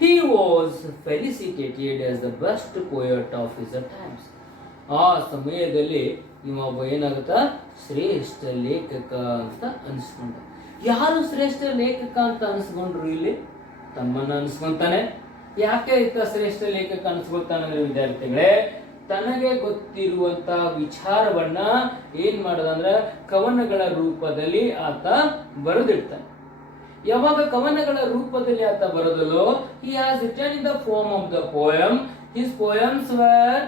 He was felicitated as the best poet of his times. ಆ ಸಮಯದಲ್ಲಿ ಇವ ಏನಾಗುತ್ತ? ಶ್ರೇಷ್ಠ ಲೇಖಕ ಅಂತ ಅನಿಸ್ಕೊಂಡ. ಯಾರು ಶ್ರೇಷ್ಠ ಲೇಖಕ ಅಂತ ಅನಿಸ್ಕೊಂಡ್ರು? ಇಲ್ಲಿ ತಮ್ಮನ್ನ ಅನಿಸ್ಕೊಂತಾನೆ. ಯಾಕೆ ಈತ ಶ್ರೇಷ್ಠ ಲೇಖಕ ಅನಿಸ್ಕೊಳ್ತಾನಂದ್ರೆ ವಿದ್ಯಾರ್ಥಿಗಳೇ, ತನಗೆ ಗೊತ್ತಿರುವಂತ ವಿಚಾರವನ್ನ ಏನ್ ಮಾಡದಂದ್ರ ಕವನಗಳ ರೂಪದಲ್ಲಿ ಆತ ಬರೆದಿಡ್ತಾನೆ. ಯಾವಾಗ ಕವನಗಳ ರೂಪದಲ್ಲಿ ಆತ ಬರೆದಲೋ, he has written in the form of the poem. His poems were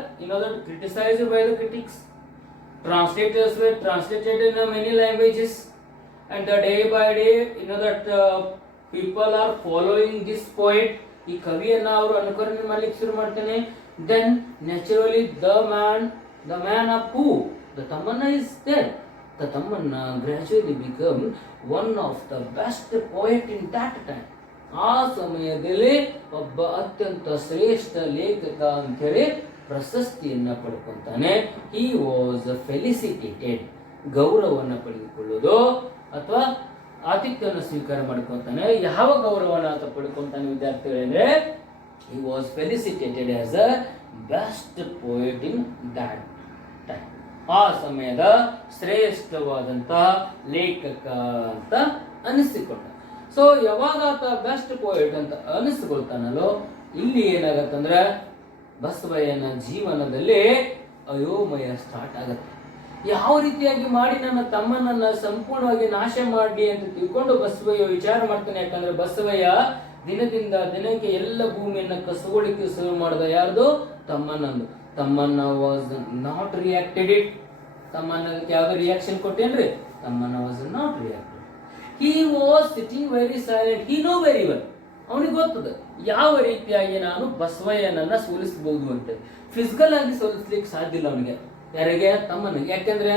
criticized by the critics. Translators were translated in many languages, and the day by day people are following this poet. ಈ ಕವಿಯನ್ನ ಅವರು ಅನುಕರಣೆ ಮಾಡ್ಲಿಕ್ಕೆ ಶುರು ಮಾಡ್ತಾನೆ. Then naturally the man of who? The Tamanna is there. The Tamanna gradually become one of the best poet in that time. ಆ ಸಮಯದಲ್ಲಿ ಒಬ್ಬ ಅತ್ಯಂತ ಶ್ರೇಷ್ಠ ಲೇಖಕ ಅಂತೇಳಿ ಪ್ರಶಸ್ತಿಯನ್ನ ಪಡ್ಕೊಂತಾನೆ. He was felicitated. ಗೌರವವನ್ನು ಪಡೆದುಕೊಳ್ಳೋದು ಅಥವಾ ಆತಿಥ್ಯವನ್ನು ಸ್ವೀಕಾರ ಮಾಡ್ಕೊಂತಾನೆ. ಯಾವ ಗೌರವನ ಆತ ಪಡ್ಕೊಂತಾನೆ ವಿದ್ಯಾರ್ಥಿಗಳಂದ್ರೆ he was felicitated as a best poet in that time. ಆ ಸಮಯದ ಶ್ರೇಷ್ಠವಾದಂತ ಲೇಖಕ ಅಂತ ಅನಿಸಿಕೊಂಡ. ಸೊ ಯಾವಾಗ ಆತ ಬೆಸ್ಟ್ ಪೋಯೆಟ್ ಅಂತ ಅನಿಸ್ಕೊಳ್ತಾನಲ್ಲೋ, ಇಲ್ಲಿ ಏನಾಗತ್ತಂದ್ರೆ ಬಸವಯ್ಯನ ಜೀವನದಲ್ಲಿ ಅಯೋಮಯ ಸ್ಟಾರ್ಟ್ ಆಗತ್ತೆ. ಯಾವ ರೀತಿಯಾಗಿ ಮಾಡಿ ನನ್ನ ತಮ್ಮನನ್ನ ಸಂಪೂರ್ಣವಾಗಿ ನಾಶ ಮಾಡಿ ಅಂತ ತಿಳ್ಕೊಂಡು ಬಸವಯ್ಯ ವಿಚಾರ ಮಾಡ್ತಾನೆ. ಯಾಕಂದ್ರೆ ಬಸವಯ್ಯ ದಿನದಿಂದ ದಿನಕ್ಕೆ ಎಲ್ಲ ಭೂಮಿಯನ್ನ ಕಸಗೊಳಿಕ್ಕೆ ಶುರು ಮಾಡಿದ. ಯಾರ್ದು? ತಮ್ಮನಂದು. ತಮ್ಮನ್ನ ವಾಸ್ ನಾಟ್ ರಿಯಾಕ್ಟೆಡ್ ಇಟ್. ತಮ್ಮನ್ನ ಯಾವ್ದು ರಿಯಾಕ್ಷನ್ ಕೊಟ್ಟೇನ್ರಿ? ತಮ್ಮನ್ನ was not reacted. He was sitting very silent. He know very well. ಅವನಿಗೆ ಗೊತ್ತದ ಯಾವ ರೀತಿಯಾಗಿ ನಾನು ಬಸವಯ್ಯನನ್ನ ಸೋಲಿಸಬಹುದು ಅಂತ. ಫಿಸಿಕಲ್ ಆಗಿ ಸೋಲಿಸ್ಲಿಕ್ಕೆ ಸಾಧ್ಯ ಇಲ್ಲ ಅವನಿಗೆ. ಯಾರಿಗೆ? ತಮ್ಮನಿಗೆ. ಯಾಕಂದ್ರೆ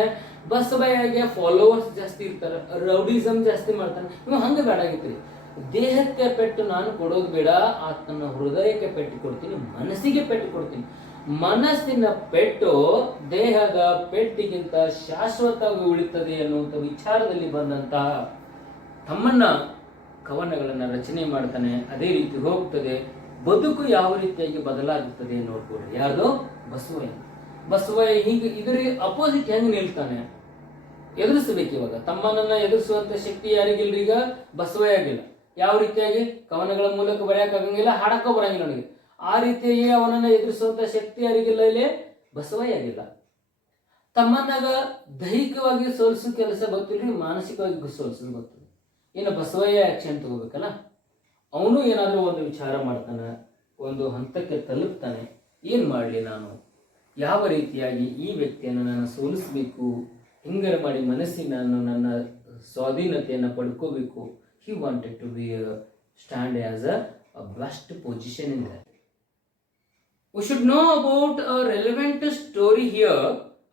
ಬಸವಯ್ಯಗೆ ಫಾಲೋವರ್ಸ್ ಜಾಸ್ತಿ ಇರ್ತಾರೆ, ರೌಡಿಸಮ್ ಜಾಸ್ತಿ ಮಾಡ್ತಾನೆ. ಇವ ಹಂಗ ಬೇಡಾಗಿತ್ರಿ. ದೇಹಕ್ಕೆ ಪೆಟ್ಟು ನಾನು ಕೊಡೋದು ಬೇಡ, ಆತನ ಹೃದಯಕ್ಕೆ ಪೆಟ್ಟು ಕೊಡ್ತೀನಿ, ಮನಸ್ಸಿಗೆ ಪೆಟ್ಟು ಕೊಡ್ತೀನಿ. ಮನಸ್ಸಿನ ಪೆಟ್ಟು ದೇಹದ ಪೆಟ್ಟಿಗಿಂತ ಶಾಶ್ವತವಾಗಿ ಉಳಿತದೆ ಅನ್ನುವಂಥ ವಿಚಾರದಲ್ಲಿ ಬಂದಂತಹ ತಮ್ಮನ್ನ ಕವನಗಳನ್ನು ರಚನೆ ಮಾಡ್ತಾನೆ. ಅದೇ ರೀತಿ ಹೋಗ್ತದೆ. ಬದುಕು ಯಾವ ರೀತಿಯಾಗಿ ಬದಲಾಗುತ್ತದೆ ನೋಡ್ಕೊಳ್ಳಿ. ಯಾವುದು? ಬಸವಯ್ಯ. ಬಸವಯ್ಯ ಹೀಗೆ ಇದರ ಅಪೋಸಿಟ್ ಹೆಂಗ್ ನಿಲ್ತಾನೆ? ಎದುರಿಸಬೇಕು. ಇವಾಗ ತಮ್ಮನನ್ನ ಎದುರಿಸುವಂತ ಶಕ್ತಿ ಯಾರಿಗಿಲ್ರಿ? ಈಗ ಬಸವಯ್ಯಗಿಲ್ಲ. ಯಾವ ರೀತಿಯಾಗಿ ಕವನಗಳ ಮೂಲಕ ಬರೆಯಕ್ಕಾಗಂಗಿಲ್ಲ, ಹಾಡಕ್ಕ ಬರಂಗಿಲ್ಲ ಅವನಿಗೆ. ಆ ರೀತಿಯಾಗಿ ಅವನನ್ನು ಎದುರಿಸುವಂತ ಶಕ್ತಿ ಯಾರಿಗಿಲ್ಲ, ಇಲ್ಲಿ ಬಸವಯ್ಯಾಗಿಲ್ಲ. ತಮ್ಮನ್ನಾಗ ದೈಹಿಕವಾಗಿ ಸೋಲಿಸೋ ಕೆಲಸ ಗೊತ್ತಿಲ್ಲ, ಮಾನಸಿಕವಾಗಿ ಸೋಲಿಸೋದು ಗೊತ್ತಿಲ್ಲ. ಇನ್ನು ಬಸವಯ್ಯ ಆಕ್ಷನ್ ತಗೋಬೇಕಲ್ಲ, ಅವನು ಏನಾದರೂ ಒಂದು ವಿಚಾರ ಮಾಡ್ತಾನೆ, ಒಂದು ಹಂತಕ್ಕೆ ತಲುಪ್ತಾನೆ. ಏನು ಮಾಡಲಿ ನಾನು, ಯಾವ ರೀತಿಯಾಗಿ ಈ ವ್ಯಕ್ತಿಯನ್ನು ನಾನು ಸೋಲಿಸಬೇಕು, ಹಿಂಗಾರ ಮಾಡಿ ಮನಸ್ಸಿನ ನನ್ನ ಸ್ವಾಧೀನತೆಯನ್ನು ಪಡ್ಕೋಬೇಕು. He wanted to be stand as a best position in that. We should know about a relevant story here.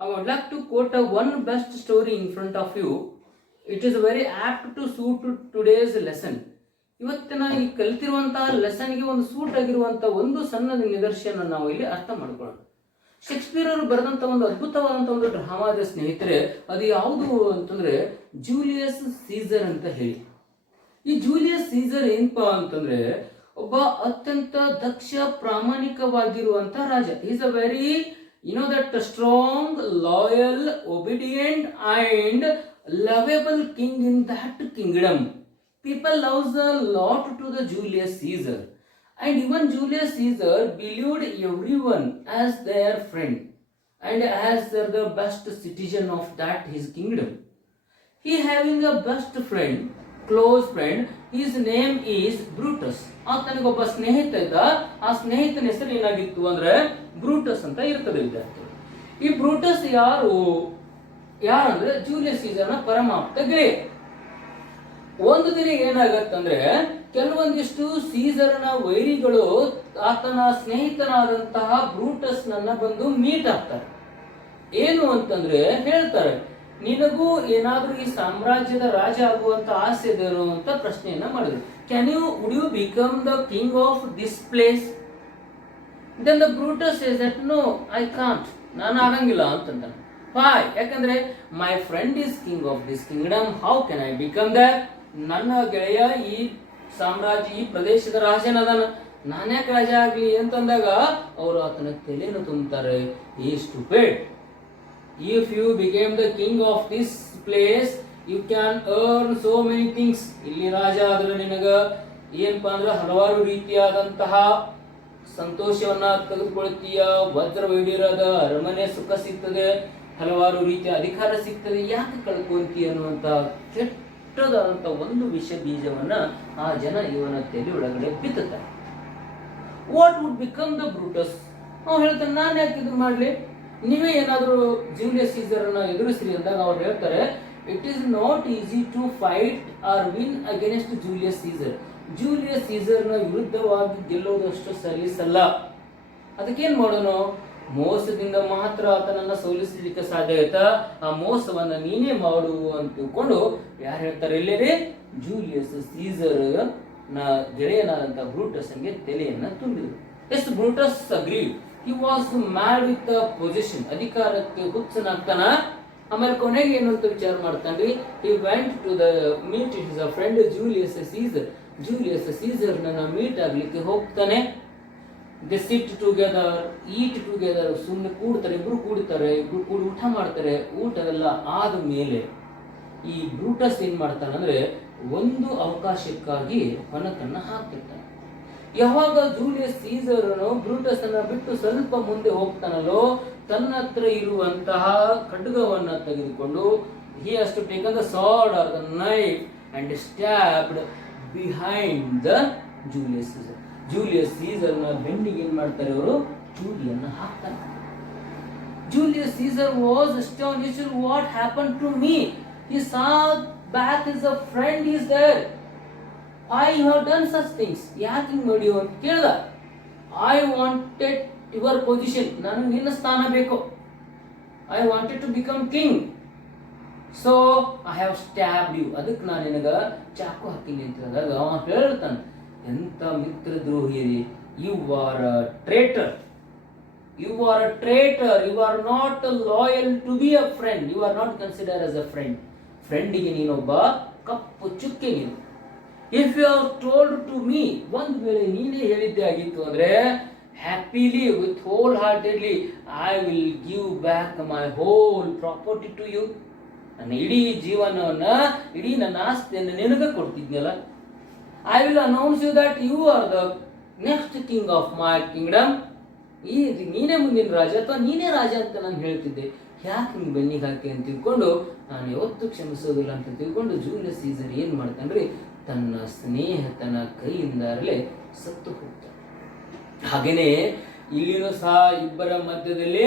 I would like to quote one best story in front of you. It is very apt to suit today's lesson. ಇವತ್ತಿನ ಈ ಕಲಿತಿರುವಂತಹ ಲೆಸನ್ಗೆ ಒಂದು ಸೂಟ್ ಆಗಿರುವಂತಹ ಒಂದು ಸಣ್ಣ ನಿದರ್ಶನ ನಾವು ಇಲ್ಲಿ ಅರ್ಥ ಮಾಡ್ಕೊಳ್ಳೋಣ. ಶೇಕ್ಸ್ಪಿಯರ್ ಅವರು ಬರೆದಂತ ಒಂದು ಅದ್ಭುತವಾದಂತಹ ಒಂದು ಡ್ರಾಮಾದ ಸ್ನೇಹಿತರೆ, ಅದು ಯಾವುದು ಅಂತಂದ್ರೆ ಜೂಲಿಯಸ್ ಸೀಸರ್ ಅಂತ ಹೇಳಿ. ಈ ಜೂಲಿಯಸ್ ಸೀಸರ್ ಏನಪ್ಪಾ ಅಂತಂದ್ರೆ ಒಬ್ಬ ಅತ್ಯಂತ ದಕ್ಷ ಪ್ರಾಮಾಣಿಕವಾಗಿರುವಂತ ರಾಜ. Is a very that strong, loyal, obedient and lovable king in that kingdom. People loves a lot to the Julius Caesar, and even Julius Caesar believed everyone as their friend and as the best citizen of that his kingdom. He having a best friend, close friend, his name is Brutus. ಆತನಿಗೆ ಒಬ್ಬ ಸ್ನೇಹಿತ ಇದ್ದ, ಆ ಸ್ನೇಹಿತನ ಹೆಸರು ಏನಾಗಿತ್ತು ಅಂದ್ರೆ ಬ್ರೂಟಸ್ ಅಂತ ಇರ್ತದೆ ವಿದ್ಯಾರ್ಥಿಗಳು. ಈ ಬ್ರೂಟಸ್ ಯಾರಂದ್ರೆ ಜೂಲಿಯಸ್ ಸೀಸರ್ನ ಪರಮಾಪ್ತ ಗೆಳೆಯ. ಒಂದು ದಿನ ಏನಾಗತ್ತಂದ್ರೆ ಕೆಲವೊಂದಿಷ್ಟು ಸೀಸರ್ನ ವೈರಿಗಳು ಆತನ ಸ್ನೇಹಿತನಾದಂತಹ ಬ್ರೂಟಸ್ ನನ್ನ ಬಂದು ಮೀಟ್ ಆಗ್ತಾರೆ. ಏನು ಅಂತಂದ್ರೆ ಹೇಳ್ತಾರೆ, ನಿನಗೂ ಏನಾದ್ರೂ ಈ ಸಾಮ್ರಾಜ್ಯದ ರಾಜ ಆಗುವಂತ ಆಸೆ ಇದೇನು ಅಂತ ಪ್ರಶ್ನೆಯನ್ನ ಮಾಡಿದ್ರು. Would you become the king of this place? Then the Brutus says that no, I can't, ನಾನು ಆಗಂಗಿಲ್ಲ ಅಂತಂತಾನೆ. ವೈ? ಯಾಕಂದ್ರೆ my friend is king of this kingdom, how can I become that? ನನ್ನ ಗೆಳೆಯ ಈ ಸಾಮ್ರಾಜ್ಯ, ಈ ಪ್ರದೇಶದ ರಾಜನದಾನ, ನಾನ್ಯಾಕೆ ರಾಜ ಆಗ್ಲಿ ಅಂತಂದಾಗ ಅವರು ಆತನ ತಲೆಯನ್ನು ತುಂಬುತ್ತಾರೆ. ಈ stupid, if you became the king of this place you can earn so many things. ಇಲ್ಲಿ ರಾಜ ಆದ್ರೆ ನಿನಗ ಏನಪ್ಪಾ ಅಂದ್ರೆ ಹಲವಾರು ರೀತಿಯಾದಂತಹ ಸಂತೋಷವನ್ನ ತೆಗೆದುಕೊಳ್ತೀಯ, ವಜ್ರ ವೈಢೂರ್ಯದ ಅರಮನೆ ಸುಖ ಸಿಗ್ತದೆ, ಹಲವಾರು ರೀತಿಯ ಅಧಿಕಾರ ಸಿಗ್ತದೆ, ಯಾಕೆ ಕಳ್ಕೊಂತಿ ಅನ್ನುವಂತ ಕೆಟ್ಟದಾದಂತ ಒಂದು ವಿಷ ಬೀಜವನ್ನ ಆ ಜನ ಇವನ ತಲೆ ಒಳಗಡೆ ಬಿತ್ತುತ್ತಾರೆ. What would become the Brutus? ಅವ್ನು ಹೇಳ್ತಾನೆ, ನಾನು ಯಾಕೆ ಇದು ಮಾಡ್ಲಿ, ನೀವೇ ಏನಾದ್ರು ಜೂಲಿಯಸ್ ಸೀಸರ್ನ ಎದುರಿಸ್ರಿ ಅಂದಾಗ ಅವ್ರು ಹೇಳ್ತಾರೆ, it is not easy to fight or win against Julius Caesar. Julius ಸೀಸರ್ನ ವಿರುದ್ಧವಾಗಿ ಗೆಲ್ಲುವುದಷ್ಟು ಸಲೀಸಲ್ಲ. ಅದಕ್ಕೇನ್ ಮಾಡೋಣ, ಮೋಸದಿಂದ ಮಾತ್ರ ಆತನನ್ನ ಸೋಲಿಸಲಿಕ್ಕೆ ಸಾಧ್ಯ ಆಯ್ತಾ? ಆ ಮೋಸವನ್ನ ನೀನೇ ಮಾಡು ಅಂತ ತಿಳ್ಕೊಂಡು ಯಾರು ಹೇಳ್ತಾರೆ ಇಲ್ಲೇ, ಜೂಲಿಯಸ್ ಸೀಸರ್ ನ ಗೆಳೆಯನಾದಂತಹ ಬ್ರೂಟಸ್ಗೆ ತಲೆಯನ್ನ ತುಂಬಿದ್ರು. Yes Brutus agreed. He was mad with position, ಅಧಿಕಾರಕ್ಕೆ ಹುಚ್ಚನಾಗ್ತಾನ. ಆಮೇಲೆ ಕೊನೆಗೆ ಏನು ಅಂತ ವಿಚಾರ ಮಾಡ್ತಾನ್ರಿ, he went to the meet his friend Julius Caesar. Julius Caesar ನನ್ನ ಮೀಟ್ ಆಗ್ಲಿಕ್ಕೆ ಹೋಗ್ತಾನೆ. They sit together, eat together, ಸುಮ್ಮನೆ ಕೂಡ್ತಾರೆ, ಇಬ್ರು ಕೂಡಿ ಊಟ ಮಾಡ್ತಾರೆ. ಊಟವೆಲ್ಲ ಆದ ಮೇಲೆ ಈ ಬ್ರೂಟಸ್ ಏನ್ ಮಾಡ್ತಾನಂದ್ರೆ ಒಂದು ಅವಕಾಶಕ್ಕಾಗಿ ಹೊನಕನ್ನ ಹಾಕ್ತಿರ್ತಾನೆ. ಯಾವಾಗ ಜೂಲಿಯಸ್ ಸೀಸರ್ ಬ್ರೂಟಸ್ ಅನ್ನ ಬಿಟ್ಟು ಸ್ವಲ್ಪ ಮುಂದೆ ಹೋಗ್ತಾನಲ್ಲೋ, ತನ್ನ ಹತ್ರ ಇರುವಂತಹ ಖಡ್ಗವನ್ನ ತೆಗೆದುಕೊಂಡು he has to take the sword or the knife and stabbed behind the Julius Caesar. Julius ಸೀಸರ್ನ ಬೆಂಡಿಗೆ ಏನ್ ಮಾಡ್ತಾರೆ ಅವರು, ಚೂರಿಯನ್ನ ಹಾಕ್ತಾರೆ. Julius Caesar was astonished, what happened to me? He saw back as a friend is there. I have done such things. ಯಾಕೆ ಹಿಂಗ್ ಮಾಡಿ ಅಂತ ಕೇಳ್ದ. I wanted your position, ನನಗೆ ನಿನ್ನ ಸ್ಥಾನ ಬೇಕು. I wanted to become king, so I have stabbed you. ಅದಕ್ಕೆ ನಾನು ನಿನಗ ಚಾಕು ಹಾಕಿನಿ ಅಂತ ಹೇಳಿದಾಗ ಅವ ಹೇಳ್ತಾನೆ, ಎಂತ ಮಿತ್ರ ದ್ರೋಹಿ, you are a traitor, you are a traitor, you are not loyal to be a friend, you are not consider as a friend. ಫ್ರೆಂಡಿಗೆ ನೀನೊಬ್ಬ ಕಪ್ಪು ಚುಕ್ಕೆ ನೀನು. If you are told to me, ಒಂದ್ ವೇಳೆ ನೀನೇ ಹೇಳಿದ್ದೆ ಆಗಿತ್ತು ಅಂದ್ರೆ, happily with whole heartedly I will give back my whole property to you. ನನ್ನ ಇಡೀ ಜೀವನವನ್ನ, ಇಡೀ ನನ್ನ ಆಸ್ತಿಯನ್ನು ನಿನಗೆ ಕೊಡ್ತಿದ್ನಲ್ಲ. I will announce you that you are the next king of my kingdom. ನೀನೇ ಮುಂದಿನ ರಾಜ ಅಥವಾ ನೀನೇ ರಾಜ ಅಂತ ನಾನು ಹೇಳ್ತಿದ್ದೆ, ಯಾಕೆ ಹಿಂಗೆ ಬೆನ್ನಿಗೆ ಹಾಕಿ ಅಂತ ತಿಳ್ಕೊಂಡು ನಾನು ಯಾವತ್ತೂ ಕ್ಷಮಿಸೋದಿಲ್ಲ ಅಂತ ತಿಳ್ಕೊಂಡು ಜೂಲಿಯಸ್ ಸೀಸರ್ ಏನು ಮಾಡ್ತಾನ್ರಿ, ತನ್ನ ಸ್ನೇಹಿತನ ಕೈಯಿಂದಲೇ ಸತ್ತು ಹೋಗ್ತಾನೆ. ಹಾಗೇನೆ ಇಲ್ಲಿನೂ ಸಹ ಇಬ್ಬರ ಮಧ್ಯದಲ್ಲಿ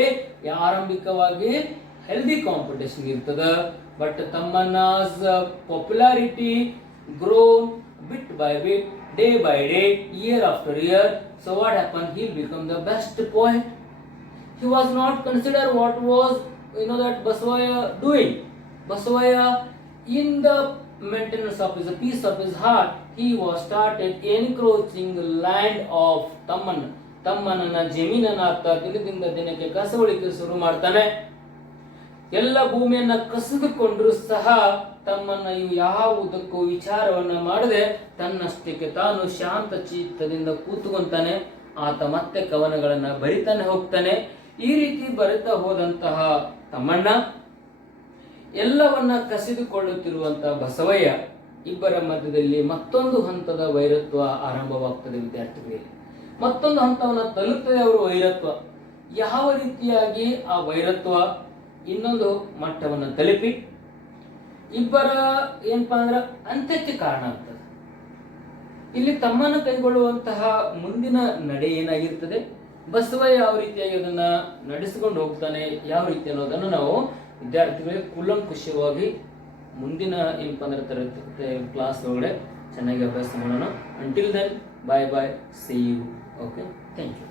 ಆರಂಭಿಕವಾಗಿ ಹೆಲ್ದಿ ಕಾಂಪಿಟೇಷನ್ ಇರ್ತದ. But Tammanna's popularity grown bit by bit, day by day, year after year. So what happened? He'll become the best poet. He was not considered what was, that Basavaya doing. Basavaya, in the maintenance of his peace of his heart, he was started encroaching the land of ತಮ್ಮನನ್ನ ಜಮೀನನ್ನ ದಿನದಿಂದ ದಿನಕ್ಕೆ ಕಸವಳಿಕೆ ಶುರು ಮಾಡ್ತಾನೆ. ಎಲ್ಲ ಭೂಮಿಯನ್ನ ಕಸಿದುಕೊಂಡ್ರು ಸಹ ತಮ್ಮನ್ನ ಇವು ಯಾವುದಕ್ಕೂ ವಿಚಾರವನ್ನ ಮಾಡದೆ ತನ್ನಷ್ಟಕ್ಕೆ ತಾನು ಶಾಂತ ಚಿತ್ತದಿಂದ ಕೂತುಕೊಂತಾನೆ. ಆತ ಮತ್ತೆ ಕವನಗಳನ್ನ ಬರಿತಾನೆ ಹೋಗ್ತಾನೆ. ಈ ರೀತಿ ಬರಿತಾ ಹೋದಂತಹ ತಮ್ಮಣ್ಣ ಎಲ್ಲವನ್ನ ಕಸಿದುಕೊಳ್ಳುತ್ತಿರುವಂತಹ ಬಸವಯ್ಯ ಇಬ್ಬರ ಮಧ್ಯದಲ್ಲಿ ಮತ್ತೊಂದು ಹಂತದ ವೈರತ್ವ ಆರಂಭವಾಗ್ತದೆ. ವಿದ್ಯಾರ್ಥಿಗಳಿಗೆ ಮತ್ತೊಂದು ಹಂತವನ್ನ ತಲುಪ್ತದೆ ಅವರ ವೈರತ್ವ. ಯಾವ ರೀತಿಯಾಗಿ ಆ ವೈರತ್ವ ಇನ್ನೊಂದು ಮಟ್ಟವನ್ನು ತಲುಪಿ ಇಬ್ಬರ ಏನಪ್ಪಾ ಅಂದ್ರ ಅಂತ್ಯಕ್ಕೆ ಕಾರಣ ಆಗ್ತದೆ. ಇಲ್ಲಿ ತಮ್ಮನ್ನು ಕೈಗೊಳ್ಳುವಂತಹ ಮುಂದಿನ ನಡೆ ಏನಾಗಿರ್ತದೆ, ಬಸವಯ್ಯ ಯಾವ ರೀತಿಯಾಗಿ ಅದನ್ನ ನಡೆಸಿಕೊಂಡು ಹೋಗ್ತಾನೆ, ಯಾವ ರೀತಿ ಅನ್ನೋದನ್ನು ನಾವು ವಿದ್ಯಾರ್ಥಿಗಳಿಗೆ ಕೂಲಂಕುಷವಾಗಿ ಮುಂದಿನ ಏನಪ್ಪಾ ಅಂದ್ರೆ ತರಗತಿ ಕ್ಲಾಸ್ ಒಳಗಡೆ ಚೆನ್ನಾಗಿ ಅಭ್ಯಾಸ ಮಾಡೋಣ. Until then, bye bye, see you. Okay, thank you.